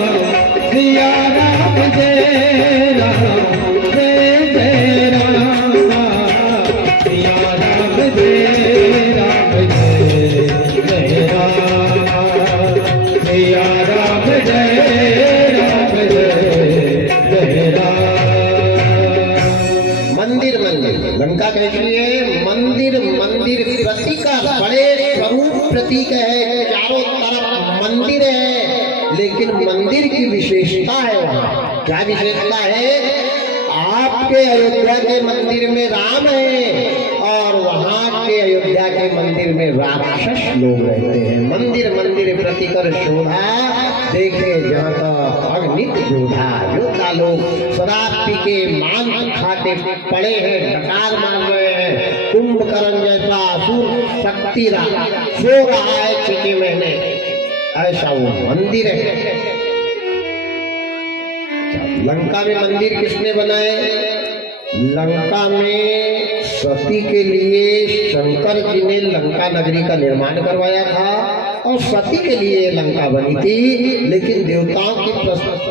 सिया राम जय राम, जय जय राम, सिया राम जय राम, जय जय राम, सिया राम जय राम, जय मंदिर मंदिर लंका कैसी है? मंदिर मंदिर प्रतीका, बड़े स्वरूप प्रतीक है। चारों तरफ मंदिर है, लेकिन मंदिर की विशेषता है। वहाँ क्या विशेषता है? आपके अयोध्या के मंदिर में राम है, और वहाँ के अयोध्या के मंदिर में राक्षस लोग रहते हैं। मंदिर मंदिर प्रतिकर शोभा, देखे जहाँ अग्नित जोधा। योद्धा लोग शराब पी के मांस खाते पड़े हैं, डकार मार रहे हैं। कुंभकर्ण जैसा असुर शक्ति सो रहा है 6 महीने, ऐसा वो मंदिर है। लंका में मंदिर किसने बनाए? लंका में सती के लिए शंकर जी ने लंका नगरी का निर्माण करवाया था, और सती के लिए लंका बनी थी। लेकिन देवताओं की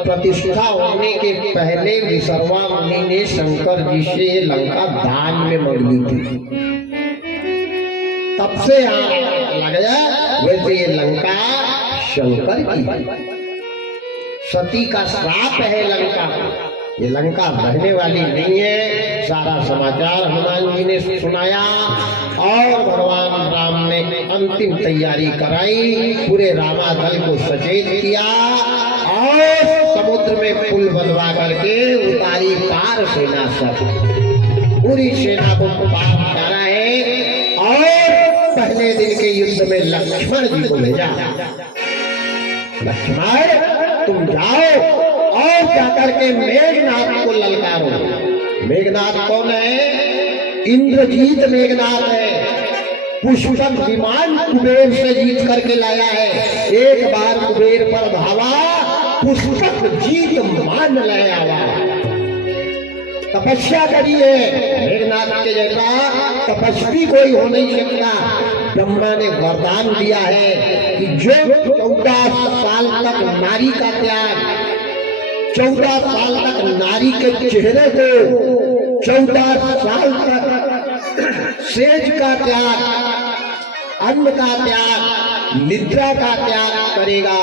प्रतिष्ठा होने के पहले विसर्वा मुनि ने शंकर जी से लंका दान में मांग ली थी। तब से लग गया। वैसे ये लंका शंकर की, सती का श्राप है लंका। ये लंका रहने वाली नहीं है। सारा समाचार हनुमान जी ने सुनाया, और भगवान राम ने अंतिम तैयारी कराई। पूरे रामादल को सचेत किया, और समुद्र में पुल बनवा करके उतारी पार सेना। सब पूरी सेना को पार उतारा है, और पहले दिन के युद्ध में लक्ष्मण जी को भेजा। लक्ष्मण तुम जाओ और जाकर के मेघनाथ को ललकारो। मेघनाथ कौन है? इंद्रजीत मेघनाथ है। पुष्पक विमान कुबेर से जीत करके लाया है। एक बार कुबेर पर धावा, पुष्पक जीत मान लाया। तपस्या करिए, मेघनाथ के जैसा तपस्वी कोई हो नहीं सकता। ब्रह्मा ने वरदान दिया है कि जो 14 साल तक नारी का त्याग, 14 साल तक नारी के चेहरे को, 14 साल तक सेज का त्याग, अन्न का त्याग, निद्रा का त्याग करेगा,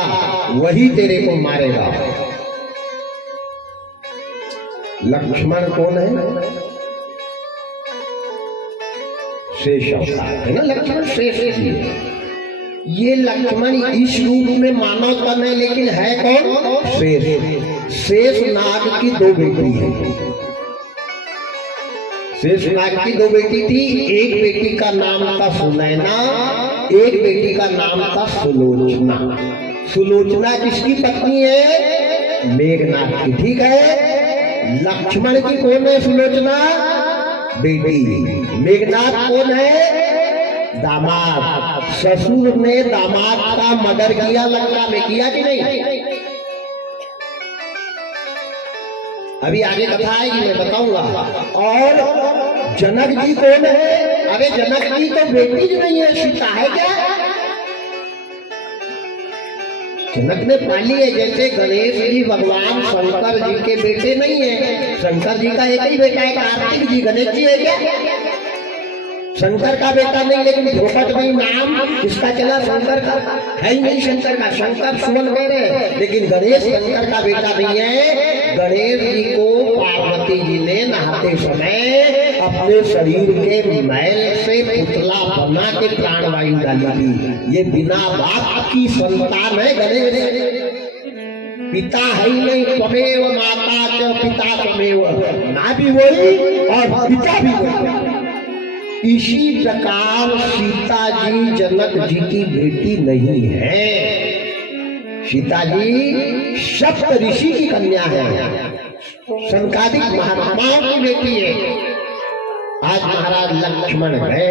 वही तेरे को मारेगा। लक्ष्मण कौन है? शेष अवतार है ना, लक्ष्मण शेष जी। ये लक्ष्मण इस रूप में मानव तन है, लेकिन है कौन? शेष। शेष नाग की दो बेटी है। शेष नाग की दो बेटी थी, एक बेटी का नाम था सुनैना, एक बेटी का नाम था सुलोचना। सुलोचना किसकी पत्नी है? मेघनाथ की। ठीक है, लक्ष्मण की कौन है? सुलोचना बेटी। मेघनाथ कौन है? दामाद। ससुर ने दामाद का मर्डर किया लंका में, किया कि नहीं? अभी आगे कथा आएगी, मैं बताऊंगा। और जनक जी कौन है? अरे जनक जी तो बेटी जी नहीं है, सीता है क्या? जनक ने पाली है। जैसे गणेश जी भगवान शंकर जी के बेटे नहीं है। शंकर जी का एक ही बेटा है कार्तिक जी। गणेश जी है क्या? शंकर का बेटा नहीं, लेकिन द्रौपद में नाम किसका चला? शंकर का है ही नहीं। शंकर का, शंकर सुमन मेरे, लेकिन गणेश शंकर का बेटा नहीं है। गणेश जी को पार्वती जी ने नहाते समय अपने शरीर के मैल से पुतला बना के प्राणवायु डाली थी। ये बिना बाप की संतान है गणेश। पिता है ही नहीं। त्वमेव माता च पिता त्वमेव, माँ भी वही और पिता भी वही। इसी प्रकार सीता जी जनक जी की बेटी नहीं है। सीता जी सप्त ऋषि की कन्या है, संकादिक महात्माओं की बेटी है। आज महाराज लक्ष्मण है,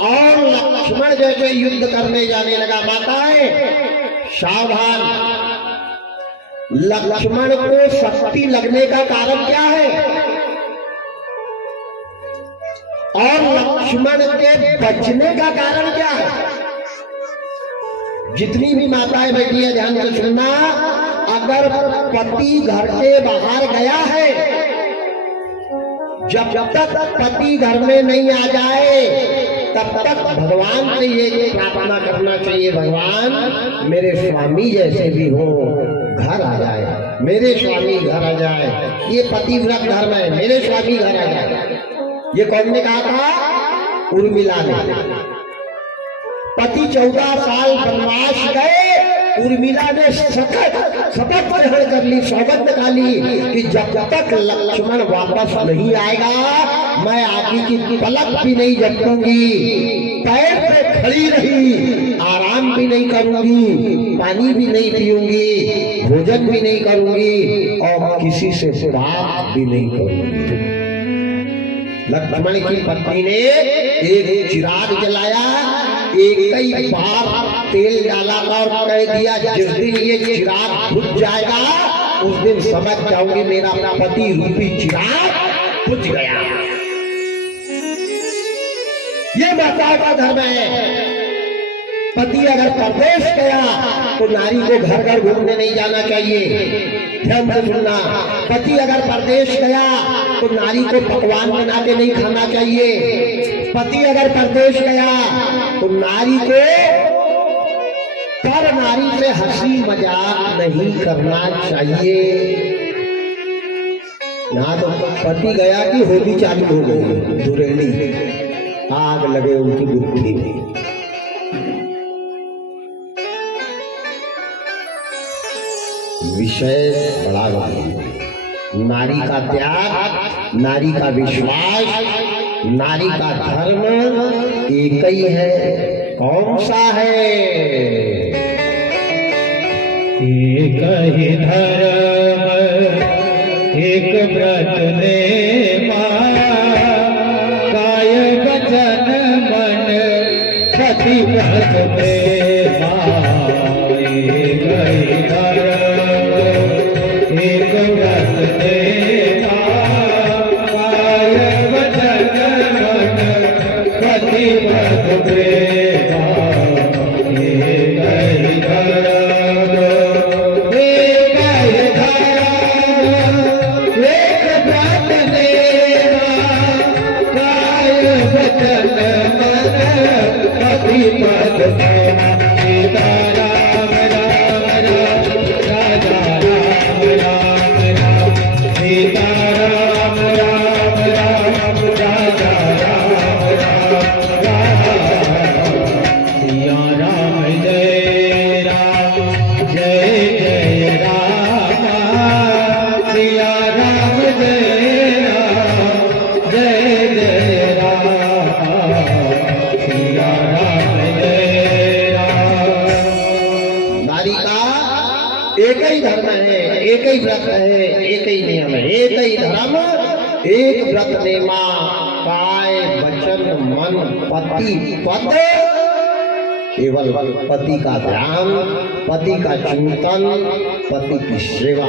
और लक्ष्मण जैसे युद्ध करने जाने लगा। माताएं सावधान। लक्ष्मण को शक्ति लगने का कारण क्या है? और लक्ष्मण के बचने का कारण क्या है? जितनी भी माताएं बैठी है ध्यान से सुनना। अगर पति घर के बाहर गया है, जब तक पति घर में नहीं आ जाए तब तक भगवान से ये प्रार्थना करना चाहिए, भगवान मेरे स्वामी जैसे भी हो घर आ जाए, मेरे स्वामी घर आ जाए। ये पतिव्रत धर्म है, मेरे स्वामी घर आ जाए। ये कौन ने कहा था? उर्मिला ने। पति 14 साल वनवास गए, उर्मिला ने शपथ ग्रहण कर ली, सौगंध निकाली कि जब तक लक्ष्मण वापस नहीं आएगा मैं आगे की पलक भी नहीं झपकूंगी, पैर पे खड़ी रही, आराम भी नहीं करूंगी, पानी भी नहीं पीऊंगी, भोजन भी नहीं करूंगी और किसी से बात भी नहीं करूंगी। लक्ष्मण की पत्नी ने एक चिराग जलाया, एक कई बार तेल डाला और कह दिया जिस दिन ये चिराग बुझ जाएगा उस दिन समझ जाऊंगी मेरा पति रूपी चिराग बुझ गया। ये माताओं का धर्म है। पति अगर परदेश गया तो नारी को घर घर घूमने नहीं जाना चाहिए। ध्यान से सुनना। पति अगर परदेश गया तो नारी को पकवान बना के नहीं खाना चाहिए। पति अगर परदेश गया तो नारी को पर नारी से हंसी मजाक नहीं करना चाहिए। यहाँ तो पति गया कि होली चालू हो गई, दुरेली आग लगे उनकी बुद्धि में। विषय बड़ा गंभीर। नारी का त्याग, नारी का विश्वास, नारी का धर्म एक ही है। कौन सा है? एक ही धर्म एक व्रत ने काय वचन मन सती व्रत में एक ही धर्म एक व्रत ने काय वचन मन सती व्रत में पद एक ही व्रत है, एक ही नियम है, एक ही धर्म, एक व्रत नेमा, काय वचन मन पति पद, केवल पति का ध्यान, पति का चिंतन, पति की सेवा।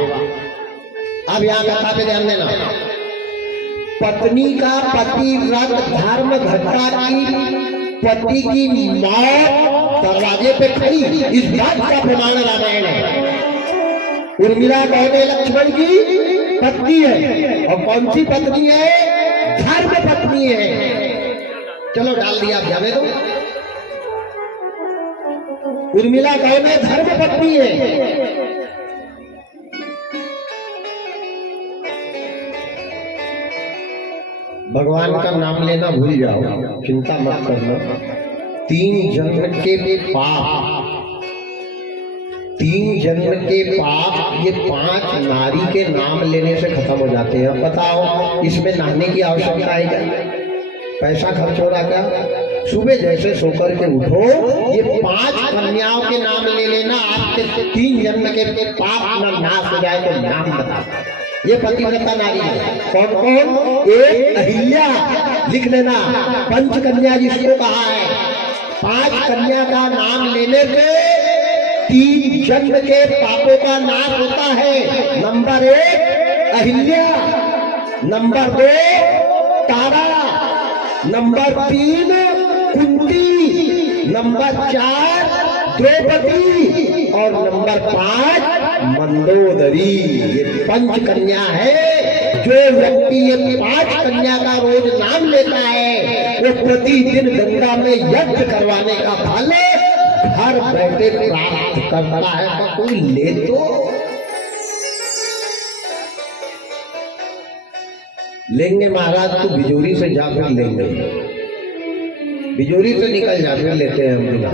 अब यहाँ कथा पे ध्यान देना। पत्नी का पतिव्रत धर्म घटा की पति की मौत दरवाजे पे खड़ी, इस बात का प्रमाण रामायण है। उर्मिला कहते लक्ष्मण की पत्नी है, और कौन सी पत्नी है? धर्म पत्नी है। चलो डाल दिया, आप जाने दो। उर्मिला कहते धर्म पत्नी है। भगवान का नाम लेना भूल जाओ, चिंता मत करना। 3 जन्म के पाप, 3 जन्म के पाप ये 5 नारी के नाम लेने से खत्म हो जाते हैं। बताओ इसमें नहाने की आवश्यकता है क्या? पैसा खर्च हो रहा क्या? सुबह जैसे सोकर के उठो, ये 5 कन्याओं के नाम ले लेना, आपके 3 जन्म के पाप न नाश हो जाए तो नाम बता। ये पतिव्रता नारी है। कौन कौन? एक अहिल्या, लिख लेना, पंचकन्या जिसको कहा है। 5 कन्या का नाम लेने से 3 जन्म के पापों का नाश होता है। नंबर 1 अहिल्या, नंबर 2 तारा, नंबर 3 कुंती, नंबर 4 द्रौपदी और नंबर 5 मंदोदरी। ये 5 कन्या है। जो व्यक्ति ये 5 कन्या का रोज नाम लेता है, वो प्रतिदिन गंगा में यज्ञ करवाने का फल घर बैठे प्राप्त करता है। तो कोई ले तो लेंगे महाराज, तो बिजोरी से जाकर लेंगे, बिजोरी से निकल जाकर लेते हैं हम बिना।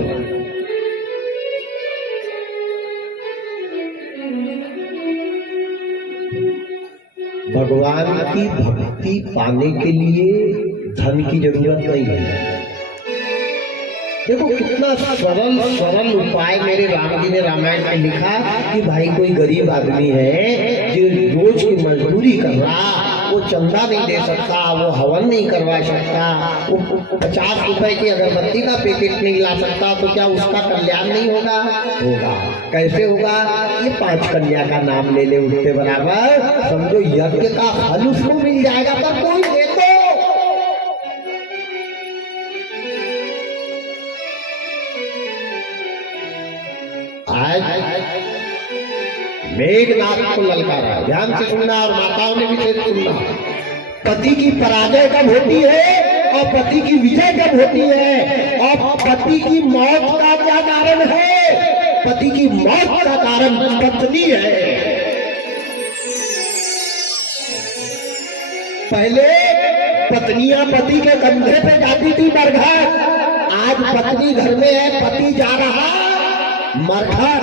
भगवान की भक्ति पाने के लिए धन की जरूरत नहीं है। देखो कितना सरल उपाय मेरे राम जी ने रामायण में लिखा कि भाई कोई गरीब आदमी है जो रोज की मजदूरी कर रहा, वो चंदा नहीं दे सकता, वो हवन नहीं करवा सकता, वो 50 रुपए की अगरबत्ती का पैकेट नहीं ला सकता, तो क्या उसका कल्याण नहीं होगा? होगा। कैसे होगा? ये 5 कन्या का नाम ले ले उठते बराबर, समझो यज्ञ का फल उसको मिल जाएगा। पर कोई दे तो आज मेघनाथ को ललकारा, ध्यान से सुनना और माताओं ने भी शेष सुनना। पति की पराजय कब होती है और पति की विजय कब होती है, और पति की मौत का क्या कारण है? पति की मौत का कारण पत्नी है। पहले पत्नियां पति के कंधे पे जाती थी मरघट, आज पत्नी घर में है, पति जा रहा मरघट।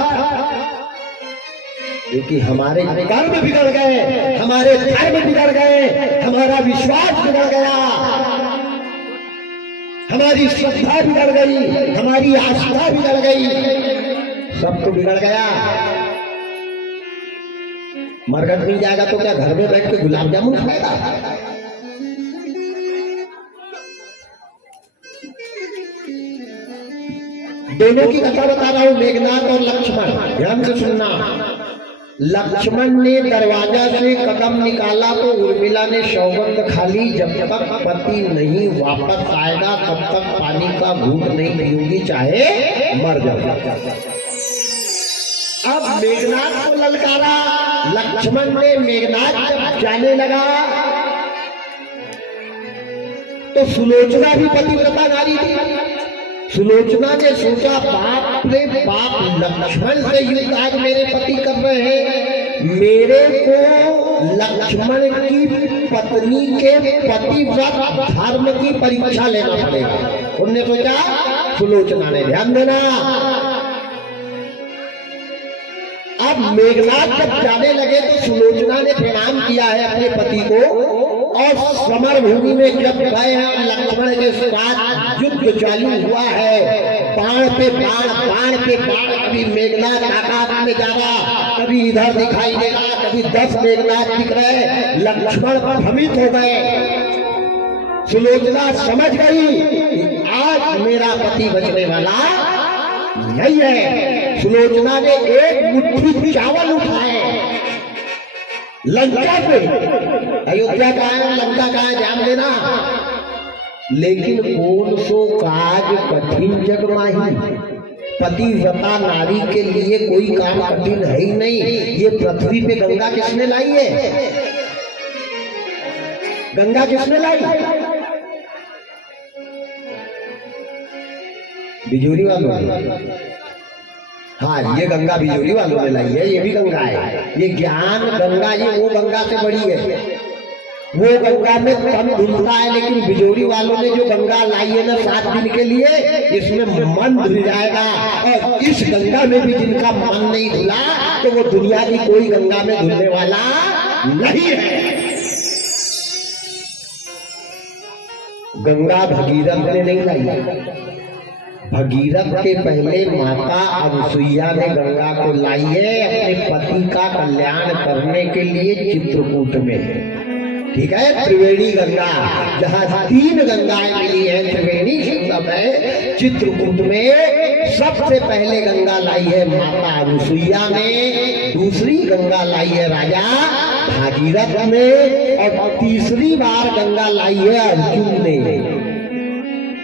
क्योंकि हमारे कर्म बिगड़ गए, हमारे धर्म बिगड़ गए, हमारा विश्वास बिगड़ गया, हमारी श्रद्धा बिगड़ गई, हमारी आस्था बिगड़ गई, सब तो बिगड़ गया। मरघट मिल जाएगा तो क्या घर में बैठ के गुलाब जामुन खाएगा? दोनों की कथा बता रहा हूं, मेघनाथ और लक्ष्मण, ध्यान से सुनना। लक्ष्मण ने दरवाजा से कदम निकाला तो उर्मिला ने सौगंध खा ली, जब तक पति नहीं वापस आएगा तब तक पानी का घूंट नहीं पीऊंगी, चाहे मर जाऊंगा। अब मेघनाथ को ललकारा, लक्ष्मण ने मेघनाथ जब जाने लगा तो सुलोचना भी पतिव्रता नारी थी। सुलोचना ने सोचा बाप रे बाप, लक्ष्मण से युद्ध आज मेरे पति कर रहे हैं, मेरे को लक्ष्मण की पत्नी के पतिव्रत धर्म की परीक्षा लेना पड़ेगा। उन्होंने सोचा, सुलोचना ने, ध्यान देना। अब मेघनाथ जब जाने लगे तो सुलोचना ने प्रणाम किया है अपने पति को और समर भूमि में जब गए हैं और लक्ष्मण के साथ युद्ध चालू हुआ है, बाण पे बाण, बाण पे बाण, कभी मेघनाथ आकाश में जा रहा, कभी इधर दिखाई दे रहा, कभी 10 मेघनाथ दिख रहे। लक्ष्मण भ्रमित हो गए। सुलोचना समझ गई कि आज मेरा पति बचने वाला नहीं है। सुलोचना ने एक मुट्ठी चावल उठाए, लंका पे, अयोध्या का है, लंका का है, ध्यान देना। लेकिन कौन सो काज कठिन जग माही, पतिव्रता नारी के लिए कोई काम कठिन है ही नहीं। ये पृथ्वी पे गंगा किसने लाई है? गंगा किसने लाई? बिजोरी वालों ने। हाँ, ये गंगा बिजोरी वालों ने लाई है, ये भी गंगा है। ये ज्ञान गंगा, ये वो गंगा से बड़ी है। वो गंगा में कम धुलता है, लेकिन बिजोरी वालों ने जो गंगा लाई है ना 7 दिन के लिए, इसमें मन धुल जाएगा। और इस गंगा में भी जिनका मन नहीं धुला, तो वो दुनिया की कोई गंगा में धुलने वाला नहीं है। गंगा भगीरथ ने नहीं लाई। भगीरथ के पहले माता अनसुईया ने गंगा को लाई है अपने पति का कल्याण करने के लिए चित्रकूट में। ठीक है, त्रिवेणी गंगा, जहाँ 3 गंगाएं मिली है, त्रिवेणी संगम है। चित्रकूट में सबसे पहले गंगा लाई है माता अनसुईया ने, दूसरी गंगा लाई है राजा भागीरथ ने, और तीसरी बार गंगा लाई है अर्जुन ने।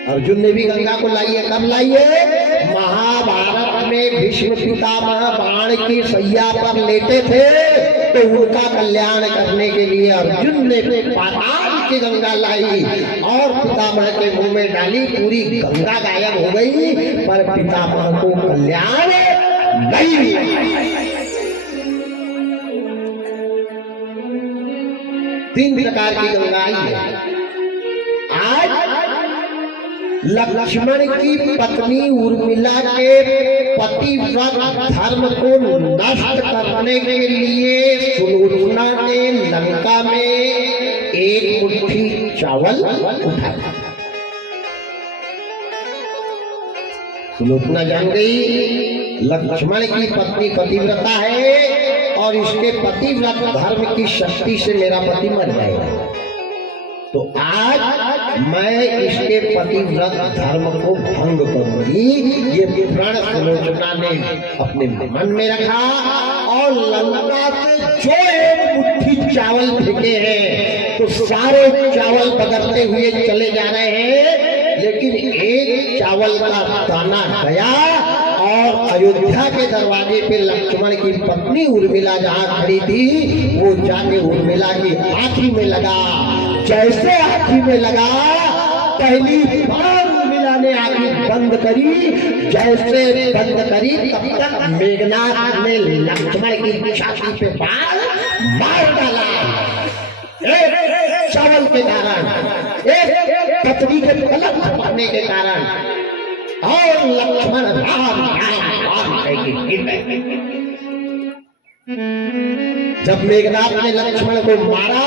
अर्जुन ने भी गंगा को लाई है। कब लाई है? महाभारत में भीष्म पितामह बाण की सैया पर लेटे थे, तो उनका कल्याण करने के लिए अर्जुन ने पाताल की गंगा लाई और पितामह के मुंह में डाली। पूरी गंगा गायब हो गई, पर पितामह को कल्याण नहीं मिला। 3 प्रकार की गंगा आई है। आज लक्ष्मण की पत्नी उर्मिला के पतिव्रत धर्म को नष्ट करने के लिए सुलोचना ने लंका में एक मुट्ठी चावल उठाया। सुलोचना जान गई लक्ष्मण की पत्नी पतिव्रता है और इसके पतिव्रत धर्म की शक्ति से मेरा पति मर जाएगा, तो आज मैं इसके पतिव्रत धर्म को भंग करूंगी। ये प्रण सुलोचना ने अपने मन में रखा और लंका से जो एक मुट्ठी चावल फेंके हैं, तो सारे चावल बदलते हुए चले जा रहे हैं, लेकिन एक चावल का दाना गया और अयोध्या के दरवाजे पे लक्ष्मण की पत्नी उर्मिला जहाँ खड़ी थी, वो जाके उर्मिला की आंखी में लगा। जैसे आंखी में लगा, पहली बार उर्मिला ने आंखी बंद करी, जैसे बंद करी तब तक मेघनाथ ने लक्ष्मण की छाती पे बाण मार डाला। एक चावल के कारण, एक पत्नी के पलक झपकने के कारण, और लक्ष्मण राम राम राम कह के गिर गए। जब मेघनाथ ने लक्ष्मण को मारा,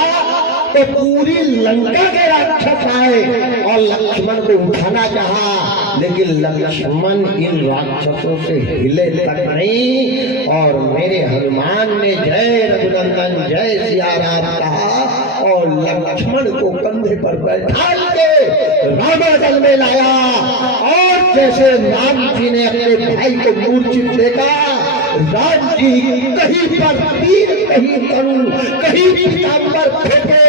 तो पूरी लंका के राक्षस आए और लक्ष्मण को उठाना चाहा, लेकिन लक्ष्मण इन राक्षसों से हिले तक नहीं। और मेरे हनुमान ने जय रघुनंदन जय सिया राम कहा और लक्ष्मण को कंधे पर बैठा के रामाजल में लाया। और जैसे राम जी ने अपने भाई को मूर्छित देखा, राम जी कहीं पर तीर, कहीं तनु, कहीं पीताम्बर फेंके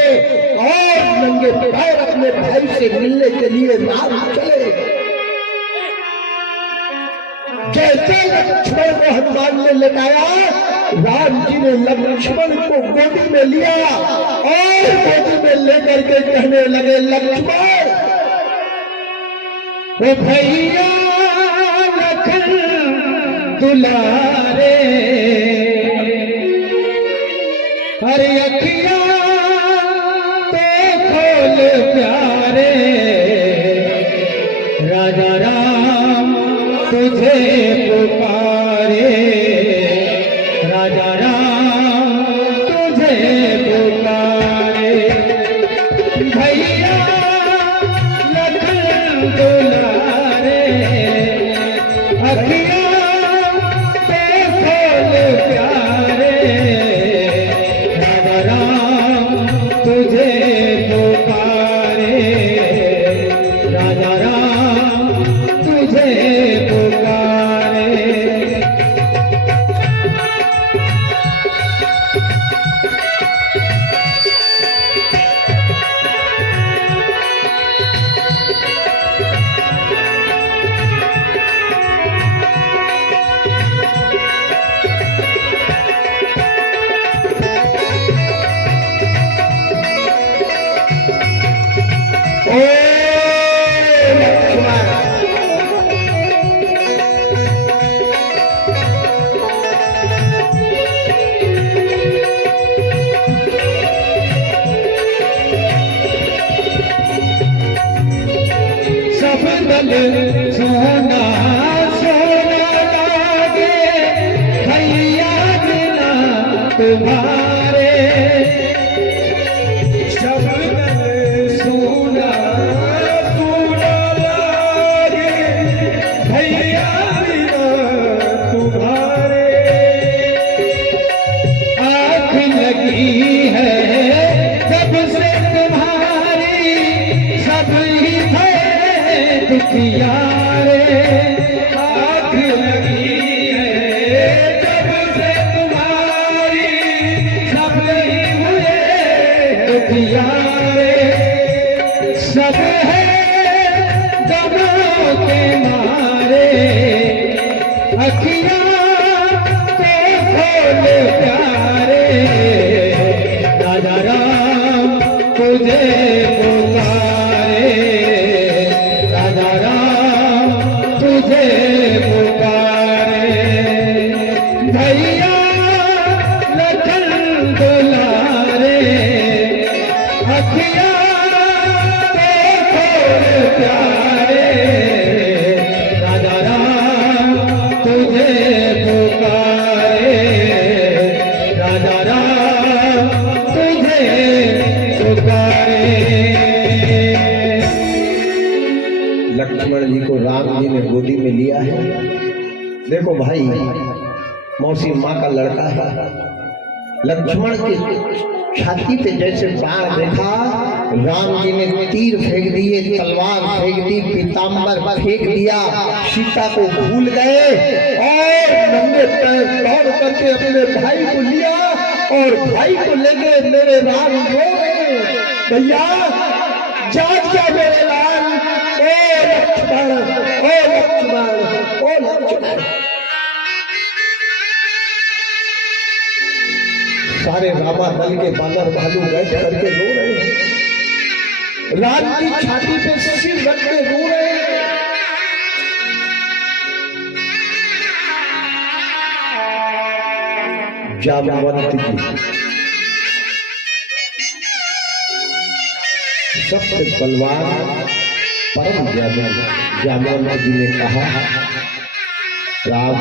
और नंगे पैर अपने भाई से मिलने के लिए राम चले। जैसे लक्ष्मण को हनुमान ने लेटाया, राम जी ने लक्ष्मण को गोदी में लिया और गोदी में लेकर के कहने लगे, लक्ष्मण वो भैया लखन दुलारे, हरे अखिया तो खोल प्यारे, राजा राम तुझे पुकारे, राजा राम तुझे पुकारे। ओ लक्ष्मण सब दल सोना सोना लागे भैया बिना तुम्हारे सब दल सोना सोना लागे भैया बिना तुम्हारे आँख लगी है जब से तुम्हारी सब ही थे दुखियारे आँख लगी है जब से तुम्हारी सब ही हुए दुखियारे सब है गमों के मारे अखियाँ तो खोल प्यारे राजा राम तुझे पुकारे राजा राम तुझे पुकारे भैया लखन दुलारे अखियाँ तो खोल प्यारे राजा राम तुझे पुकारे राजा राम तुझे पुकारे। लक्ष्मण जी को राम जी ने गोदी में लिया है। देखो भाई, मौसी माँ का लड़का है। लक्ष्मण की छाती पे जैसे बाण देखा, राम जी ने तीर फेंक दिए, तलवार फेंक दी, पीताम्बर फेंक दिया, सीता को भूल गए और नंगे पैर दौड़ करके अपने भाई को लिया और भाई को लेके मेरे राम रो गए। भैया जाग जा मेरे राम, ओ लक्ष्मण, ओ लक्ष्मण, ओ लक्ष्मण। सारे रामा दल के बानर भालू बैठ करके रो रहे हैं। राम की छाती पे सिर रख के रो रहे हैं। जामवंत की सबसे बलवान परम जामवंत जी ने कहा, राम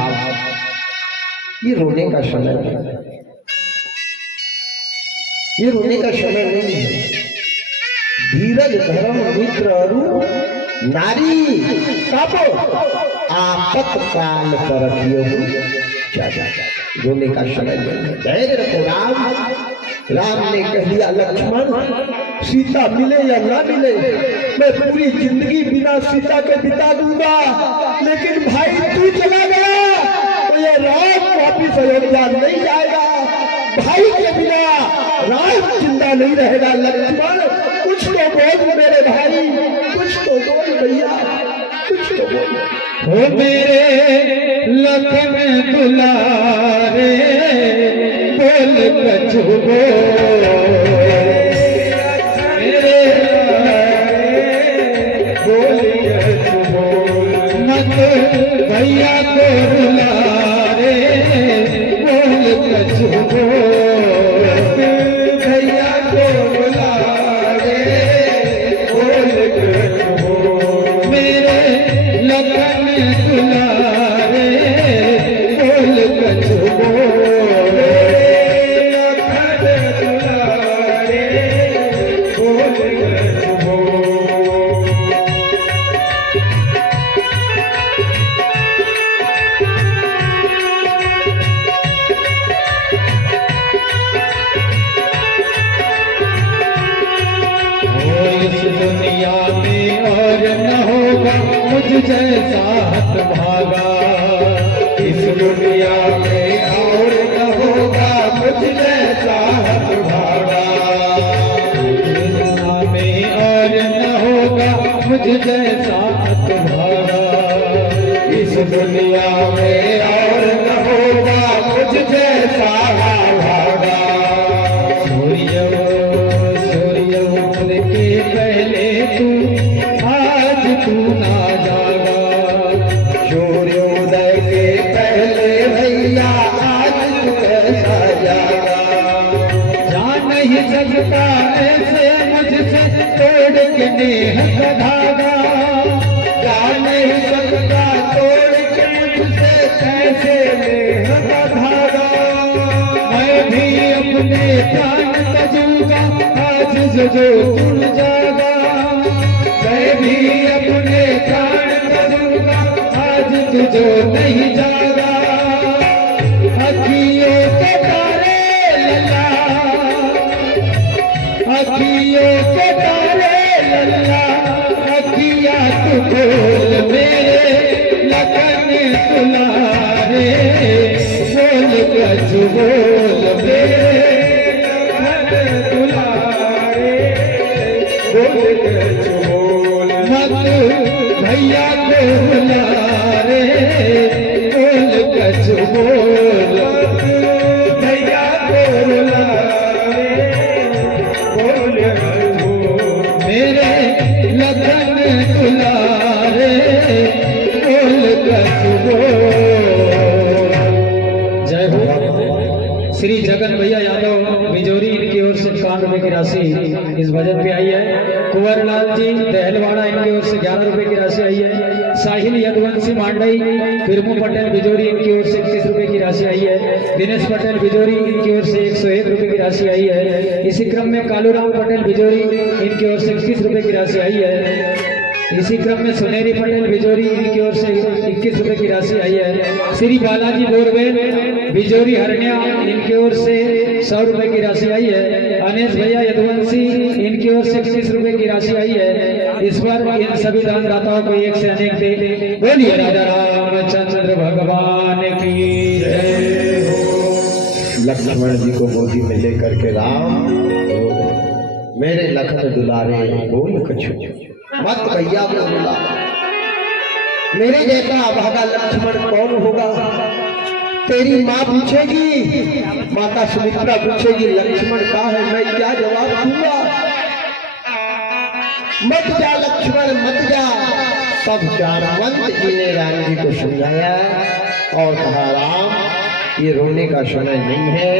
ये रोने का समय नहीं है, ये रोने का समय नहीं है। धीरज धर्म मित्र अरु नारी कापो आपत काल परतियो रोने का समय नहीं है। धैर्य रखो राम। राम ने कह दिया, लक्ष्मण सीता मिले या ना मिले, मैं पूरी जिंदगी बिना सीता के बिता दूंगा, लेकिन भाई तू चला गया तो ये राम वापिस अयोध्या नहीं जाएगा। भाई के बिना राम जिंदा नहीं रहेगा। लक्ष्मण कुछ तो बोल मेरे भाई, कुछ तो बोल भैया, कुछ तो बोल। हो मेरे लखन दुलारे बोल कछु बोल, मेरे बोल कछु बोल, मत भैया को बुलारे बोल कछु बोल, भैया को बुलारे बोल कछु बोल, मेरे लखन दुलारे बोल कछु बोल, लखन दुलारे बोल कछु बोल। इस दुनिया में और न होगा मुझ जैसा हतभागा, इस दुनिया में और न होगा मुझ जैसा हतभागा, दुनिया में और न होगा मुझ जैसा हतभागा, इस दुनिया में और न होगा मुझ जैसा भागा। सूर्य सूर्य उठने के पहले तू आज तू ना जागा, सूर्योदय के पहले भैया आज तू ऐसा जागा। जा नहीं सकता ऐसे मुझसे तोड़ के नेह का धागा, जा नहीं सकता तोड़ के मुझसे कैसे नेह का धागा। मैं भी अपने प्राण तजूगा आज जो तुम जागा, मैं भी अपने प्राण तजूगा आज तुझो नहीं जागा। अखियों के तारे लल्ला, अखियों के तारे लल्ला, अखियाँ तू खोल मेरे लगन दुलारे, बोल गज बोल मेरे लगन दुलारे, बोल गज बोल मत भैया को बुला रे, बोल गज बोल भैया को बुला रे, बोल गज बोल मेरे लगन दुलारे, बोल गज बोल। जय हो। श्री जगन भैया यादव बिजोरी, इनकी ओर से 51 रुपए की राशि इस बजट पे आई है। कुंवर लाल जी दहलवाड़ा, इनकी ओर से 11 रुपए की राशि आई है। साहिल यदुवंशी मांडई फिरमू पटेल बिजोरी, इनकी ओर से 31 रुपए की राशि आई है। दिनेश पटेल बिजोरी, इनकी ओर से 101 रुपए की राशि आई है। इसी क्रम में कालूराम पटेल बिजोरी, इनकी ओर से 21 रुपए की राशि आई है। इसी क्रम में सुनेरी पटेल बिजोरी, इनकी ओर से 21 रुपए की राशि आई है। श्री बालाजी बोरवेल बिजोरी हरण्या, इनकी ओर से 100 रुपए की राशि आई है। अनेश भैया यदुवंशी, इनकी ओर से 31 रुपए की राशि आई है। इस बार इन सभी दानदाताओं को एक से अनेक दे। बोलिए राजा रामचंद्र भगवान की जय हो। लक्ष्मण जी को गोदी में लेकर के राम मेरे लखन दुलारे बोल कछु मत भैया को बुला, मेरे जैसा अभागा लक्ष्मण कौन होगा। तेरी माँ पूछेगी, माता सुमित्रा पूछेगी लक्ष्मण कहाँ है, मैं क्या जवाब दूंगा। मत जा लक्ष्मण मत जा। तब जामवंत जी ने राम जी को समझाया और कहा राम ये रोने का समय नहीं है।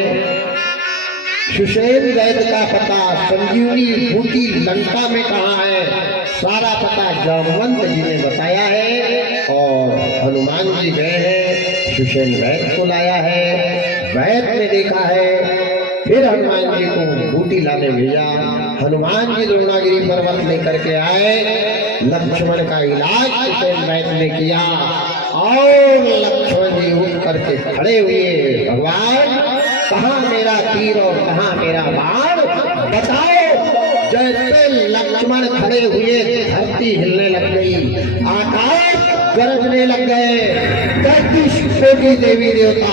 सुषेण वैद्य का पता संजीवनी बूटी लंका में कहाँ है, सारा पता जामवंत जी ने बताया है। और हनुमान जी गए हैं, सुषेण वैद्य को लाया है, वैद्य ने देखा है। फिर हनुमान जी को बूटी लाने भेजा। हनुमान जी द्रोणागिरी पर्वत लेकर के आए। लक्ष्मण का इलाज सुषेण वैद्य ने किया और लक्ष्मण जी उठ करके खड़े हुए, भगवान कहाँ मेरा तीर और कहाँ मेरा बाण बताओ। जैसे लक्ष्मण खड़े हुए धरती हिलने लग गई, आकाश गरजने लग गए, 33 कोटि देवी देवता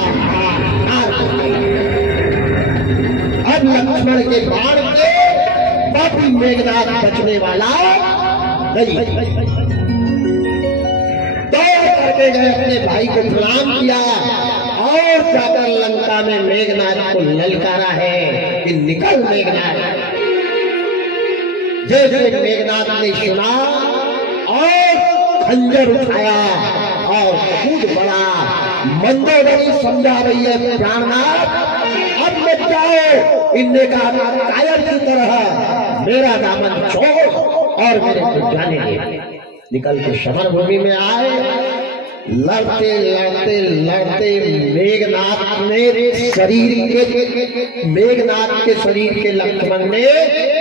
अब लक्ष्मण के बाण से बापी मेघनाथ बचने वाला नहीं। दौड़ करके गए, अपने भाई को प्रणाम किया और जाकर लंका में मेघनाथ को ललकारा है कि निकल मेघनाथ। जैसे मेघनाथ ने सुना और खंजर उठाया और कूद पड़ा। मंदोदरी समझा रही है प्राणनाथ अब मत जाओ। इनने कहा कायर की तरह मेरा दामन छोड़ और मेरे को जाने दे। निकल के समर भूमि में आए। लड़ते लड़ते लड़ते मेघनाथ के शरीर के लक्ष्मण ने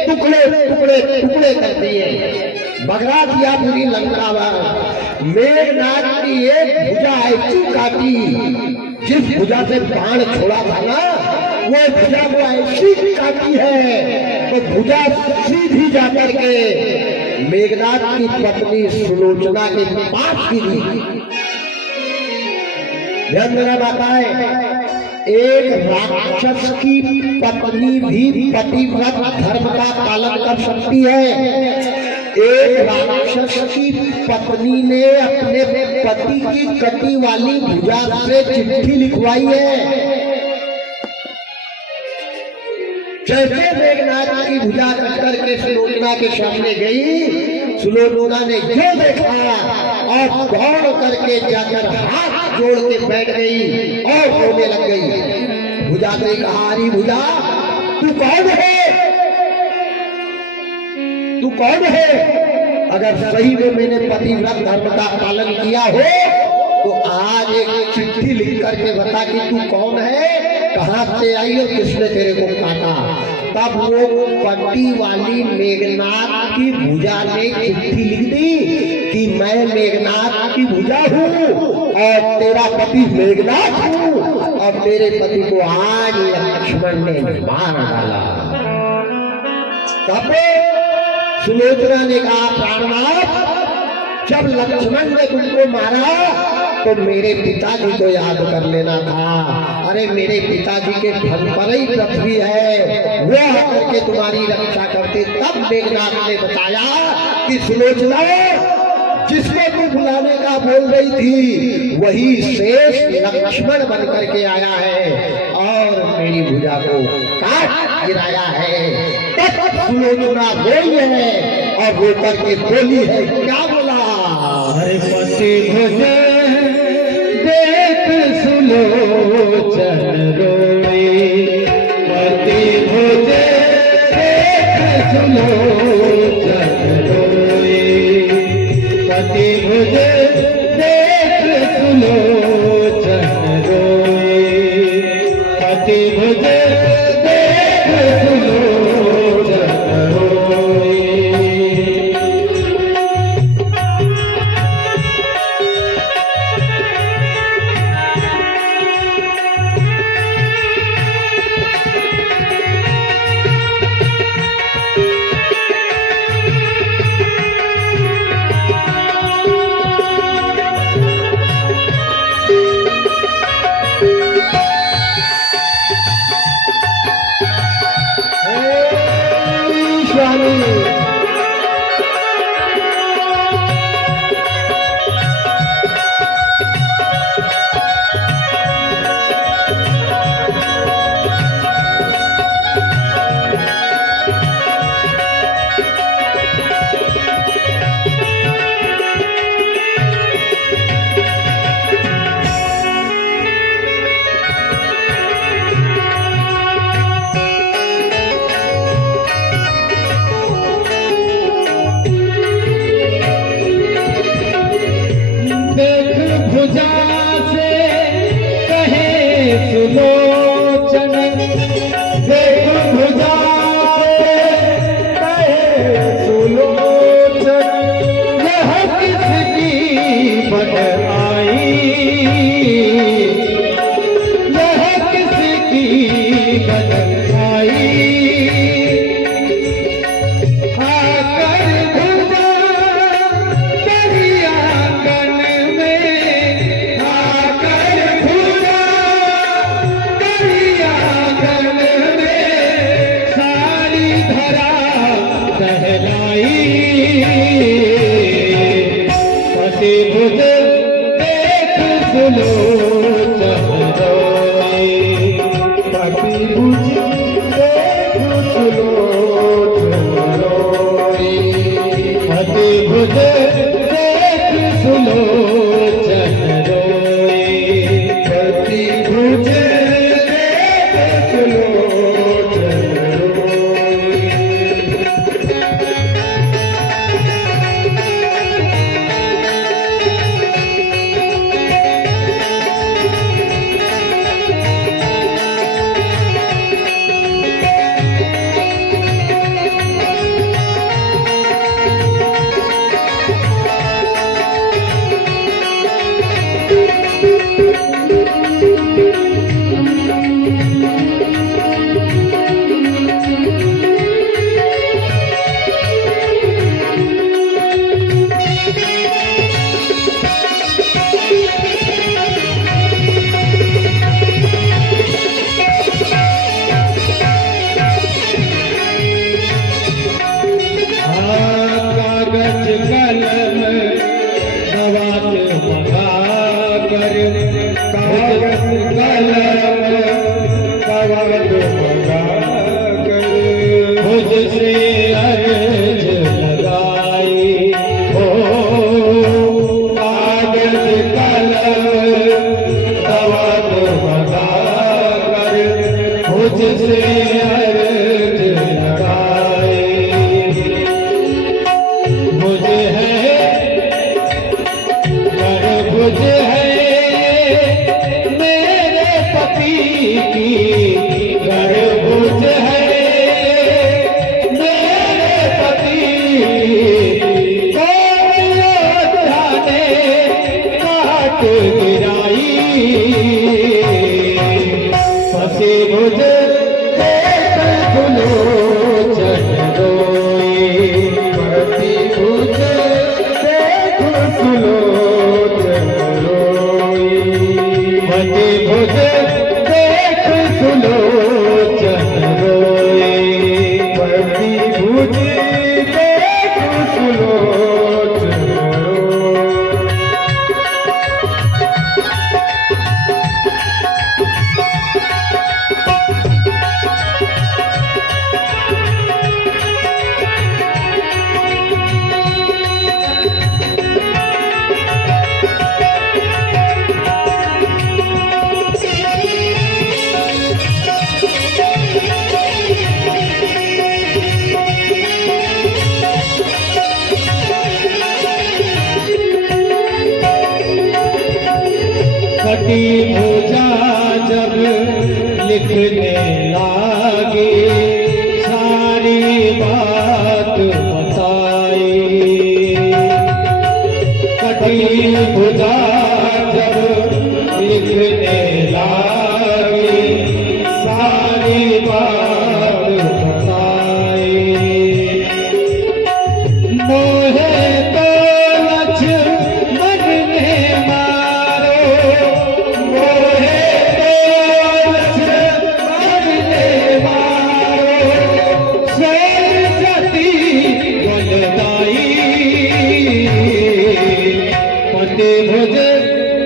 टुकड़े टुकड़े टुकड़े कर दिए, बगरा दिया पूरी लंका में। मेघनाथ की एक भुजा ऐसी काटी, जिस भुजा से बाण छोड़ा था ना वो भुजा को ऐसी काटी है तो भुजा सीधी जाकर के मेघनाथ की पत्नी सुलोचना के पास गिरी। ध्यान देना बताए, एक राक्षस की पत्नी भी पतिव्रत धर्म का पालन कर सकती है। एक राक्षस की पत्नी ने अपने पति की कटी वाली भुजा से चिट्ठी लिखवाई है। जैसे मेघनाथ की भुजा कट करके सुलोचना के सामने गई सुलोचना ने जो देखा और दौड़ करके जाकर हाथ जोड़ के बैठ गई और रोने लग गई। भुजा ने कहा, अरे भुजा, तू कौन है? तू कौन है? अगर सही में मैंने पतिव्रत धर्म का पालन किया हो तो आज एक चिट्ठी लिख करके बता कि तू कौन है, कहां से आई और किसने तेरे को काटा। तब वो पट्टी वाली मेघनाथ की भुजा ने चिट्ठी लिख दी कि मैं मेघनाथ की भुजा हूँ और तेरा पति मेघनाथ हूँ और तेरे पति को आज लक्ष्मण ने मार डाला। तब सुलोचना ने कहा, प्राणनाथ, जब लक्ष्मण ने तुमको मारा तो मेरे पिताजी को याद कर लेना था। अरे मेरे पिताजी के फल पर ही पृथ्वी है, वो आकर के तुम्हारी रक्षा करते। तब मेघनाथ ने बताया कि सुलोचना, जिसको तू बुलाने का बोल रही थी वही शेष लक्ष्मण बन करके आया है और मेरी भुजा को काट गिराया है। तब सुलोचना बोली है और वो करके बोली है, क्या बोला? अरे पति भुजा देख सुलोचन रोए, पति भुजा देख सुलोचन रोए, पति भुजा देख सुलोचन रोए, पति भुजा देख सुलोचन रोए। सुलोचन देख भुजा कहे सुलोचन, यह किसकी बन आई, यह किसकी बन आई। आकर भुजा तेरी आंगन में, आकर भुजा पति भुज देख सुलोचन रोए, पति भुज देख सुलोचन रोए, पति भुज देख सुलोचन रोए, पति भुज देख सुलोचन रोए। सुलोचन रोए, पति भुज देखो सुलोचन रोए। कटी भुजा जब लिखने लागे, सारी बात बताई। कटी भुजा जब लिखने लागे, सारी बात बताई। मोहे तो लक्ष्मण ने मारो, मोहे तो लक्ष्मण ने मारो, सोई सती बलदाई। पति भुज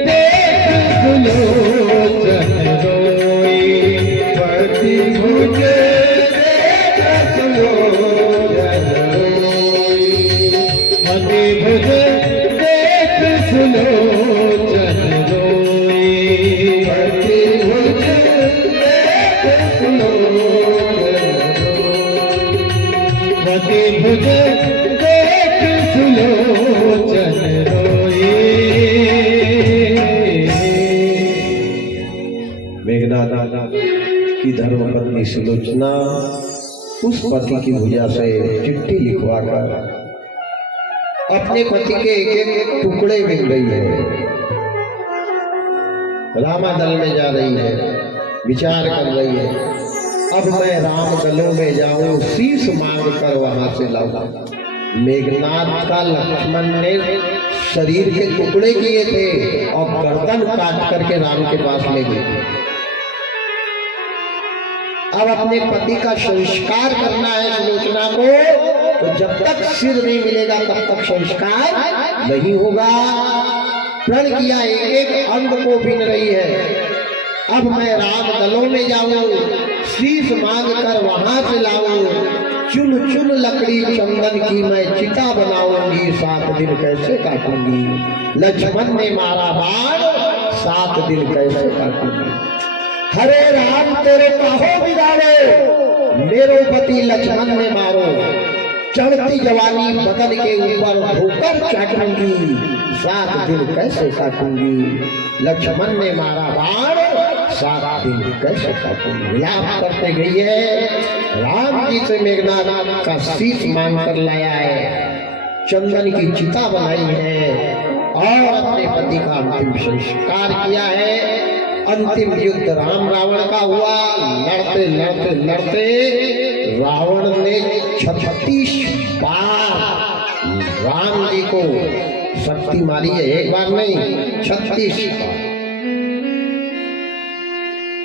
देख सुलोचन रोई, पति भुज देख सुलोचन रोई, पति भुज देख सुलोचन रोई, पति भुज देख सुलोचन रोई, पति भुज देख सुलोचन रोई। मेघनाद की धर्मपत्नी सुलोचना उस पति की भुजा से चिट्ठी लिखवा कर अपने पति के एक एक टुकड़े मिल रही है। रामादल में जा रही है, विचार कर रही है, अब मैं राम दलों में जाऊं, शीश मांग कर वहां से लाऊं। मेघनाद का लक्ष्मण ने शरीर के टुकड़े किए थे और गर्दन काट करके राम के पास ले गए। अब अपने पति का संस्कार करना है सुलोचना को, तो जब तक सिर नहीं मिलेगा तब तक संस्कार नहीं होगा। प्रण किया, एक एक अंग को बीन रही है। अब मैं राम दलों में जाऊं, शीश मांग कर वहां से लाऊं, चुन चुन लकड़ी चंदन की मैं चिता बनाऊंगी, 7 दिन कैसे काटूंगी। लक्ष्मण ने मारा बाण, 7 दिन कैसे काटूंगी। हरे राम तेरे कहो बिगाड़ो, मेरो पति लक्ष्मण ने मारो। चढ़ती जवानी बदन के ऊपर होकर चाटूंगी, 7 दिन कैसे काटूंगी। लक्ष्मण ने मारा बाण, 7 दिन कैसे काटूंगी। विलाप करते गई है, राम जी से मेघनाद का शीश मांग कर लाया है, चंदन की चिता बनाई है और अपने पति का अंतिम संस्कार किया है। अंतिम युद्ध राम रावण का हुआ। लड़ते लड़ते लड़ते रावण ने 36 बार राम जी को शक्ति मारी है, एक बार नहीं 36 बार।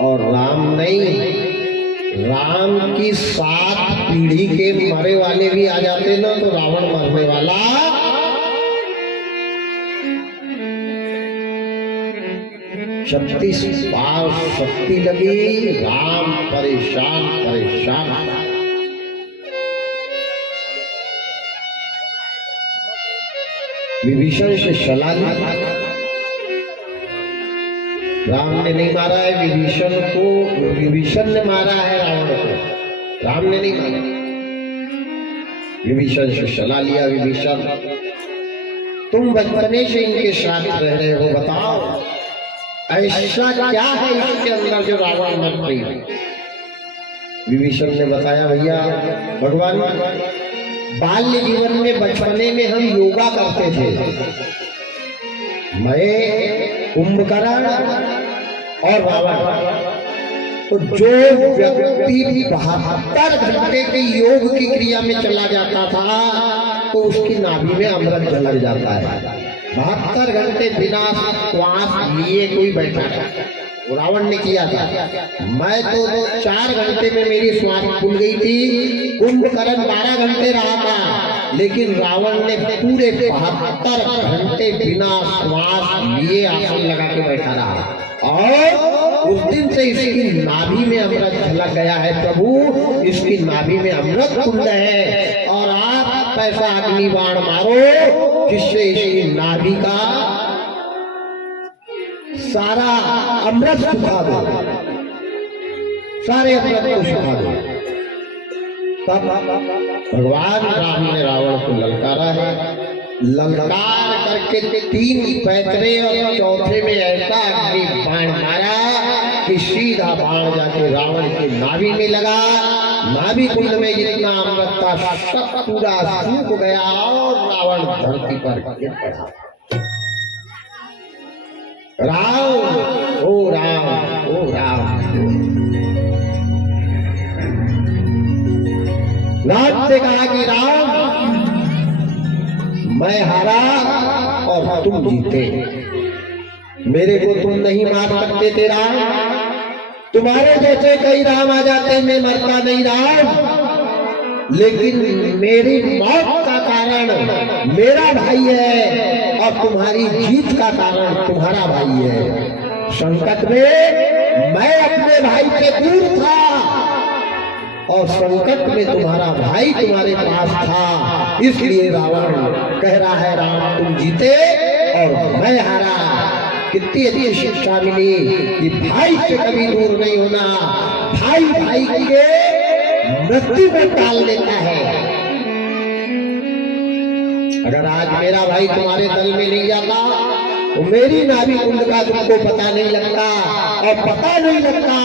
और राम नहीं, राम की 7 पीढ़ी के मरे वाले भी आ जाते ना तो रावण मरने वाला 36 बार शक्ति लगी। राम परेशान परेशान। विभीषण से सलाह ली, राम ने नहीं मारा है विभीषण को, विभीषण ने मारा है रावण को, राम ने नहीं मारा। विभीषण से सलाह लिया, विभीषण तुम बचपने से इनके साथ रह रहे हो, बताओ ऐसा क्या है इसके अंदर जो रावण मर गई। विभीषण ने बताया, भैया भगवान बाल्य जीवन में बचपने में हम योगा करते थे, मैं कुंभकर्ण और रावण। तो जो व्यक्ति 72 घंटे के योग की क्रिया में चला जाता था तो उसकी नाभि में अमृत झलक जाता है। 72 घंटे बिना श्वास लिए कोई बैठा था रावण ने किया था। मैं तो 4 घंटे में मेरी श्वास फूल गई थी, कुंभकर्ण 12 घंटे रहा था, लेकिन रावण ने पूरे 72 घंटे बिना श्वास लिए आसन लगा के बैठा रहा। और उस दिन से इसकी नाभि में अमृत झलक गया है प्रभु, इसकी नाभि में अमृत कुंड है। और आप पैसा अग्नि बाण मारो जिससे इसकी नाभि का सारा अमृत सुखा दो, सारे अमृत को सुखा दो। तब भगवान राम ने रावण को ललकारा है। ललकार करके 3 पैतरे और चौथे में ऐसा अग्नि बाण मारा कि सीधा बाण जाके रावण के नाभि में लगा। नाभि कुंड में जितना अमृत था सब पूरा सूख गया और रावण धरती पर गिर पड़ा। राम ओ राम ओ राम। नाथ से कहा कि राम मैं हारा और तुम जीते, मेरे को तुम नहीं मार सकते थे राम। तुम्हारे जैसे कई राम आ जाते, मैं मरता नहीं राम, लेकिन मेरी मौत का कारण मेरा भाई है और तुम्हारी जीत का कारण तुम्हारा भाई है। संकट में मैं अपने भाई से दूर था और संकट में तुम्हारा भाई तुम्हारे पास था, इसलिए रावण कह रहा है राम तुम जीते और मैं हारा। कितनी अच्छी शिक्षा मिली कि भाई से कभी दूर नहीं होना, भाई भाई के मृत्यु को टाल देता है। अगर आज मेरा भाई तुम्हारे दल में नहीं जाता तो मेरी नाभि कुंड का तुमको पता नहीं लगता, और पता नहीं लगता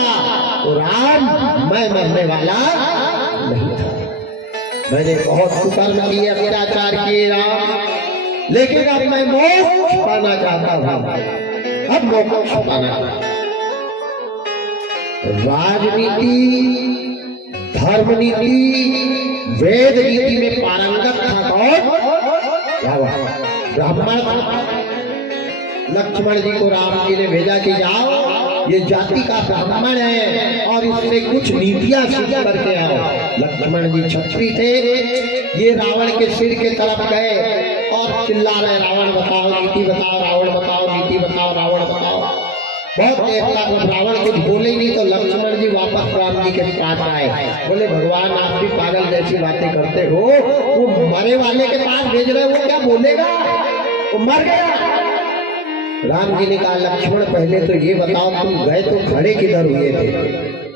तो राम मैं मरने वाला नहीं था। मैंने बहुत कुकर्म किए, अत्याचार किए राम, लेकिन अब मैं मोक्ष पाना चाहता हूं। अब मोक्ष पाना, राजनीति, धर्म नीति, वेद नीति में पारंगत था कौन? ब्राह्मण। लक्ष्मण जी को राम जी ने भेजा कि जाओ, ये जाति का ब्राह्मण है और इससे कुछ नीतियां सीख करके आओ। लक्ष्मण जी क्षत्रिय थे। ये रावण के सिर के तरफ गए और चिल्ला रहे रावण बताओ नीति बताओ, रावण बताओ नीति बताओ, रावण बताओ। बहुत देर तक रावण कुछ बोले नहीं तो लक्ष्मण जी वापस राम जी के पास आए। बोले भगवान आप भी पागल जैसी बातें करते हो, वो मरे वाले के पास भेज रहे हो, वो क्या बोलेगा, वो मर गया। राम जी ने कहा लक्ष्मण पहले तो ये बताओ तुम गए तो खड़े किधर हुए थे?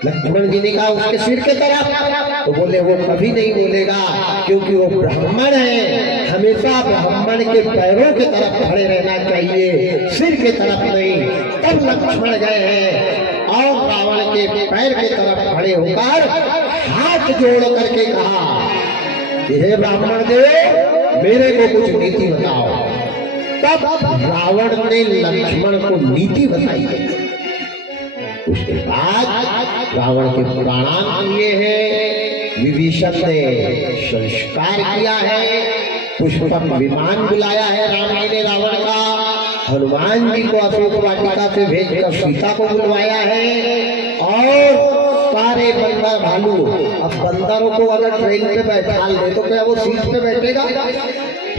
लक्ष्मण जी ने कहा उसके सिर के तरफ। तो बोले वो कभी नहीं बोलेगा क्योंकि वो ब्राह्मण है, हमेशा ब्राह्मण के पैरों के तरफ खड़े रहना चाहिए, सिर के तरफ नहीं। तब लक्ष्मण गए हैं और रावण के पैर के तरफ खड़े होकर हाथ जोड़ करके कहा कि हे ब्राह्मण देव मेरे को कुछ नीति बताओ। तब रावण ने लक्ष्मण को नीति बताई। उसके बाद रावण के प्राणांत हुए हैं, विभीषण ने संस्कार किया है, पुष्पक विमान बुलाया है राम जी ने रावण का, हनुमान जी को अशोक वाटिका से भेजकर सीता को बुलवाया है। और सारे बंदर भालू, अब बंदरों को अगर ट्रेन पे बैठा दे तो क्या वो सीट पे बैठेगा?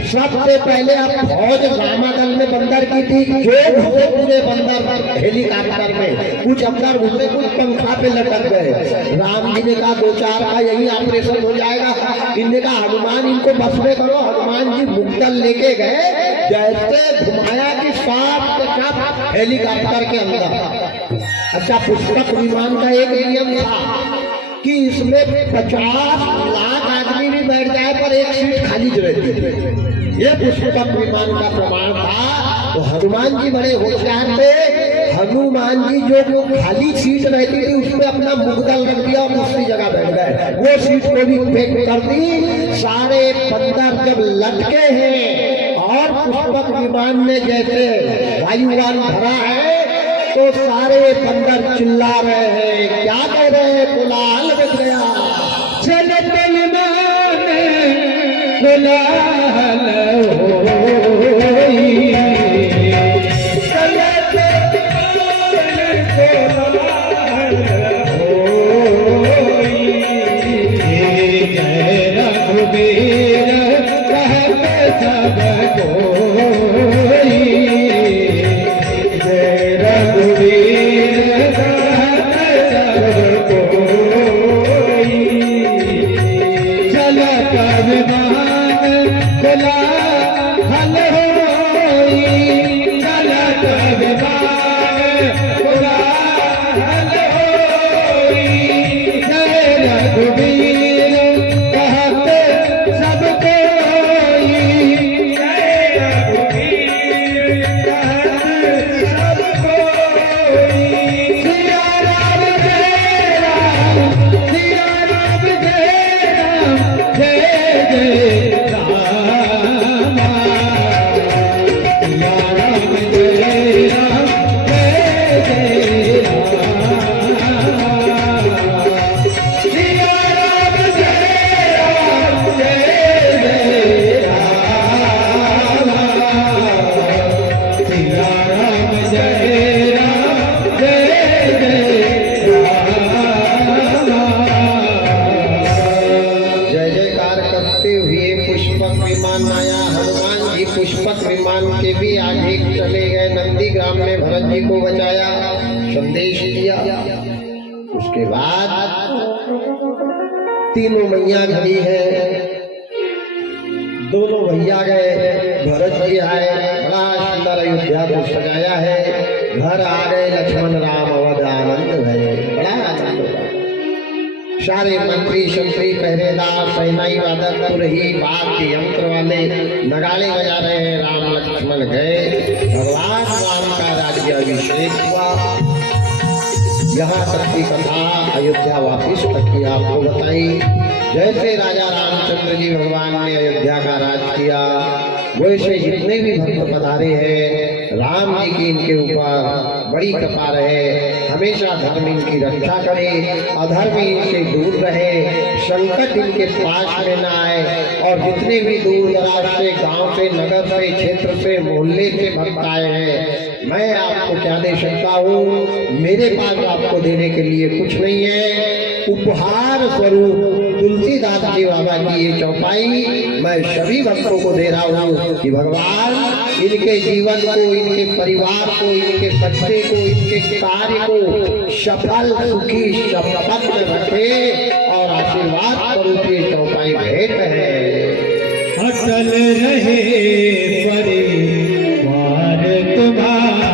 सबसे पहले अब फौज रामादल में बंदर की थी, जो घुसे पूरे बंदर हेलीकॉप्टर में, कुछ अंदर घुसे कुछ पंखा पे लटक गए। राम जी ने कहा 2-4 का यही ऑपरेशन हो जाएगा। इनने कहा हनुमान इनको बस में करो। हनुमान जी मुक्तल लेके गए, जैसे घुमाया कि साफ के साफ हेलीकॉप्टर के अंदर। अच्छा पुष्पक विमान का एक नियम था कि इसमें 50 लाख आदमी भी बैठ जाए पर एक सीट खाली रहती थी। ये पुष्पक विमान का प्रमाण था। तो हनुमान जी बड़े होशियार थे। हनुमान जी जो खाली सीट रहती थी उसमें अपना मुगदल रख दिया और दूसरी जगह बैठ गए, वो सीट को भी फेंक कर दी। सारे बंदर जब लटके हैं और पुष्पक विमान में जैसे वायुयान भरा है तो सारे बंदर चिल्ला रहे हैं, क्या कह रहे हैं? कोलाहल बच गया। चलत विमान कोलाहल होई, चलत विमान कोई, जय रघुवीर कहत सब कोई। चलत विमान कोलाहल होई, चलत विमान कोलाहल होई। जय रघुवीर कहत सब कोई, जय रघुवीर कहत सब कोई। सिया राम जय राम, सिया राम जय राम, जय जय राम। सिया राम जय राम, जय जय राम। सिया राम जय राम, जय जय राम। सिया राम जय राम, जय जय राम। जय जयकार करते हुए पुष्पक विमान आया। हनुमान जी पुष्पक विमान के भी आगे चले गए। नंदी ग्राम में भरत जी को बचाया, संदेश दिया। उसके बाद तीनों मैया खड़ी है, दोनों भैया गए, भरत जी आए, बड़ा सुंदर अयोध्या को सजाया है। घर आ गए लक्ष्मण राम, अवध आनंद भये, बड़ा आनंद हुआ। सारे मंत्री शंत्री पहरेदार सेनाई वादक पुरही वाद्य यंत्र वाले नगाड़े बजा रहे हैं। राम लक्ष्मण गए, भगवान राम का राज्य अभिषेक हुआ। यहाँ तक की कथा अयोध्या वापिस तक की आपको बताई। जैसे राजा रामचंद्र जी भगवान ने अयोध्या का राज किया, वैसे जितने भी भक्त पधारे हैं, राम जी की इनके ऊपर बड़ी कृपा रहे। हमेशा धर्म इनकी रक्षा करे, अधर्म इनसे दूर रहे, संकट इनके पास में न आए। और जितने भी दूर दराज से, गांव से, नगर से, क्षेत्र से, मोहल्ले से भक्त आए हैं, मैं आपको क्या दे सकता हूँ? मेरे पास आपको देने के लिए कुछ नहीं है। उपहार स्वरूप तुलसीदास जी बाबा की ये चौपाई मैं सभी भक्तों को दे रहा हूँ कि भगवान इनके जीवन को, इनके परिवार को, इनके बच्चे को, इनके कार्य को सफल सुखी संपन्न रखे और आशीर्वाद स्वरूप ये चौपाई भेंट है। अटल रहे परिवार तुम्हारा,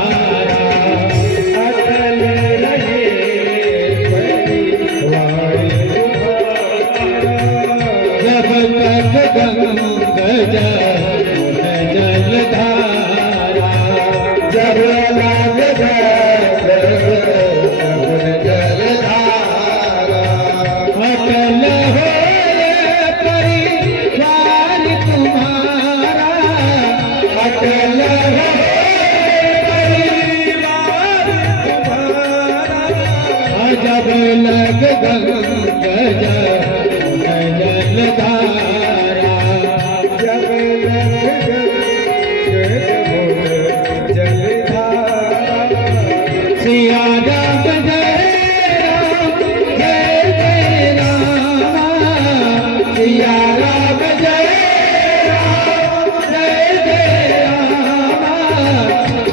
अटल रहे परिवार तुम्हारा। जब तक गंगा जमुन जलधारा, जब लाग जमुन जलधारा। अटल हो परिवार तुम्हारा, अटल हो परिवार तुम्हारा। जब लग गंगा जमुन जलधारा, जब लग जमुन जलधारा। सिया राम जय राम, जय जय राम। सिया राम जय राम, जय जय राम।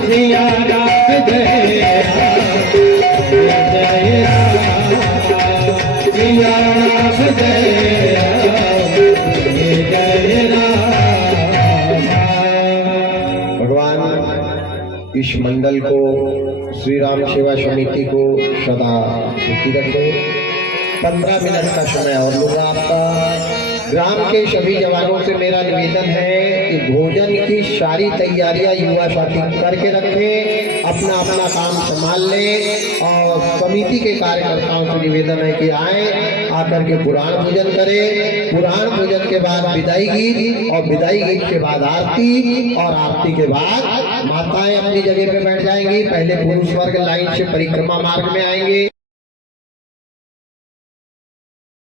सिया राम जय राम, जय जय राम। सिया राम जय राम, जय जय राम। भगवान इस मंडल को, श्री राम सेवा समिति को सदा सुखी रखे। 15 मिनट का समय और लूंगा आपका। ग्राम के सभी जवानों से मेरा निवेदन है कि भोजन की सारी तैयारियां युवा साथी करके रखें, अपना अपना काम संभाल लें। और समिति के कार्यकर्ताओं से निवेदन है कि आए, आकर के पुराण पूजन करें। पुराण पूजन के बाद विदाई गीत, और विदाई गीत के बाद आरती, और आरती के बाद माताएं अपनी जगह पे बैठ जाएंगी। पहले पुरुष वर्ग लाइन से परिक्रमा मार्ग में आएंगे।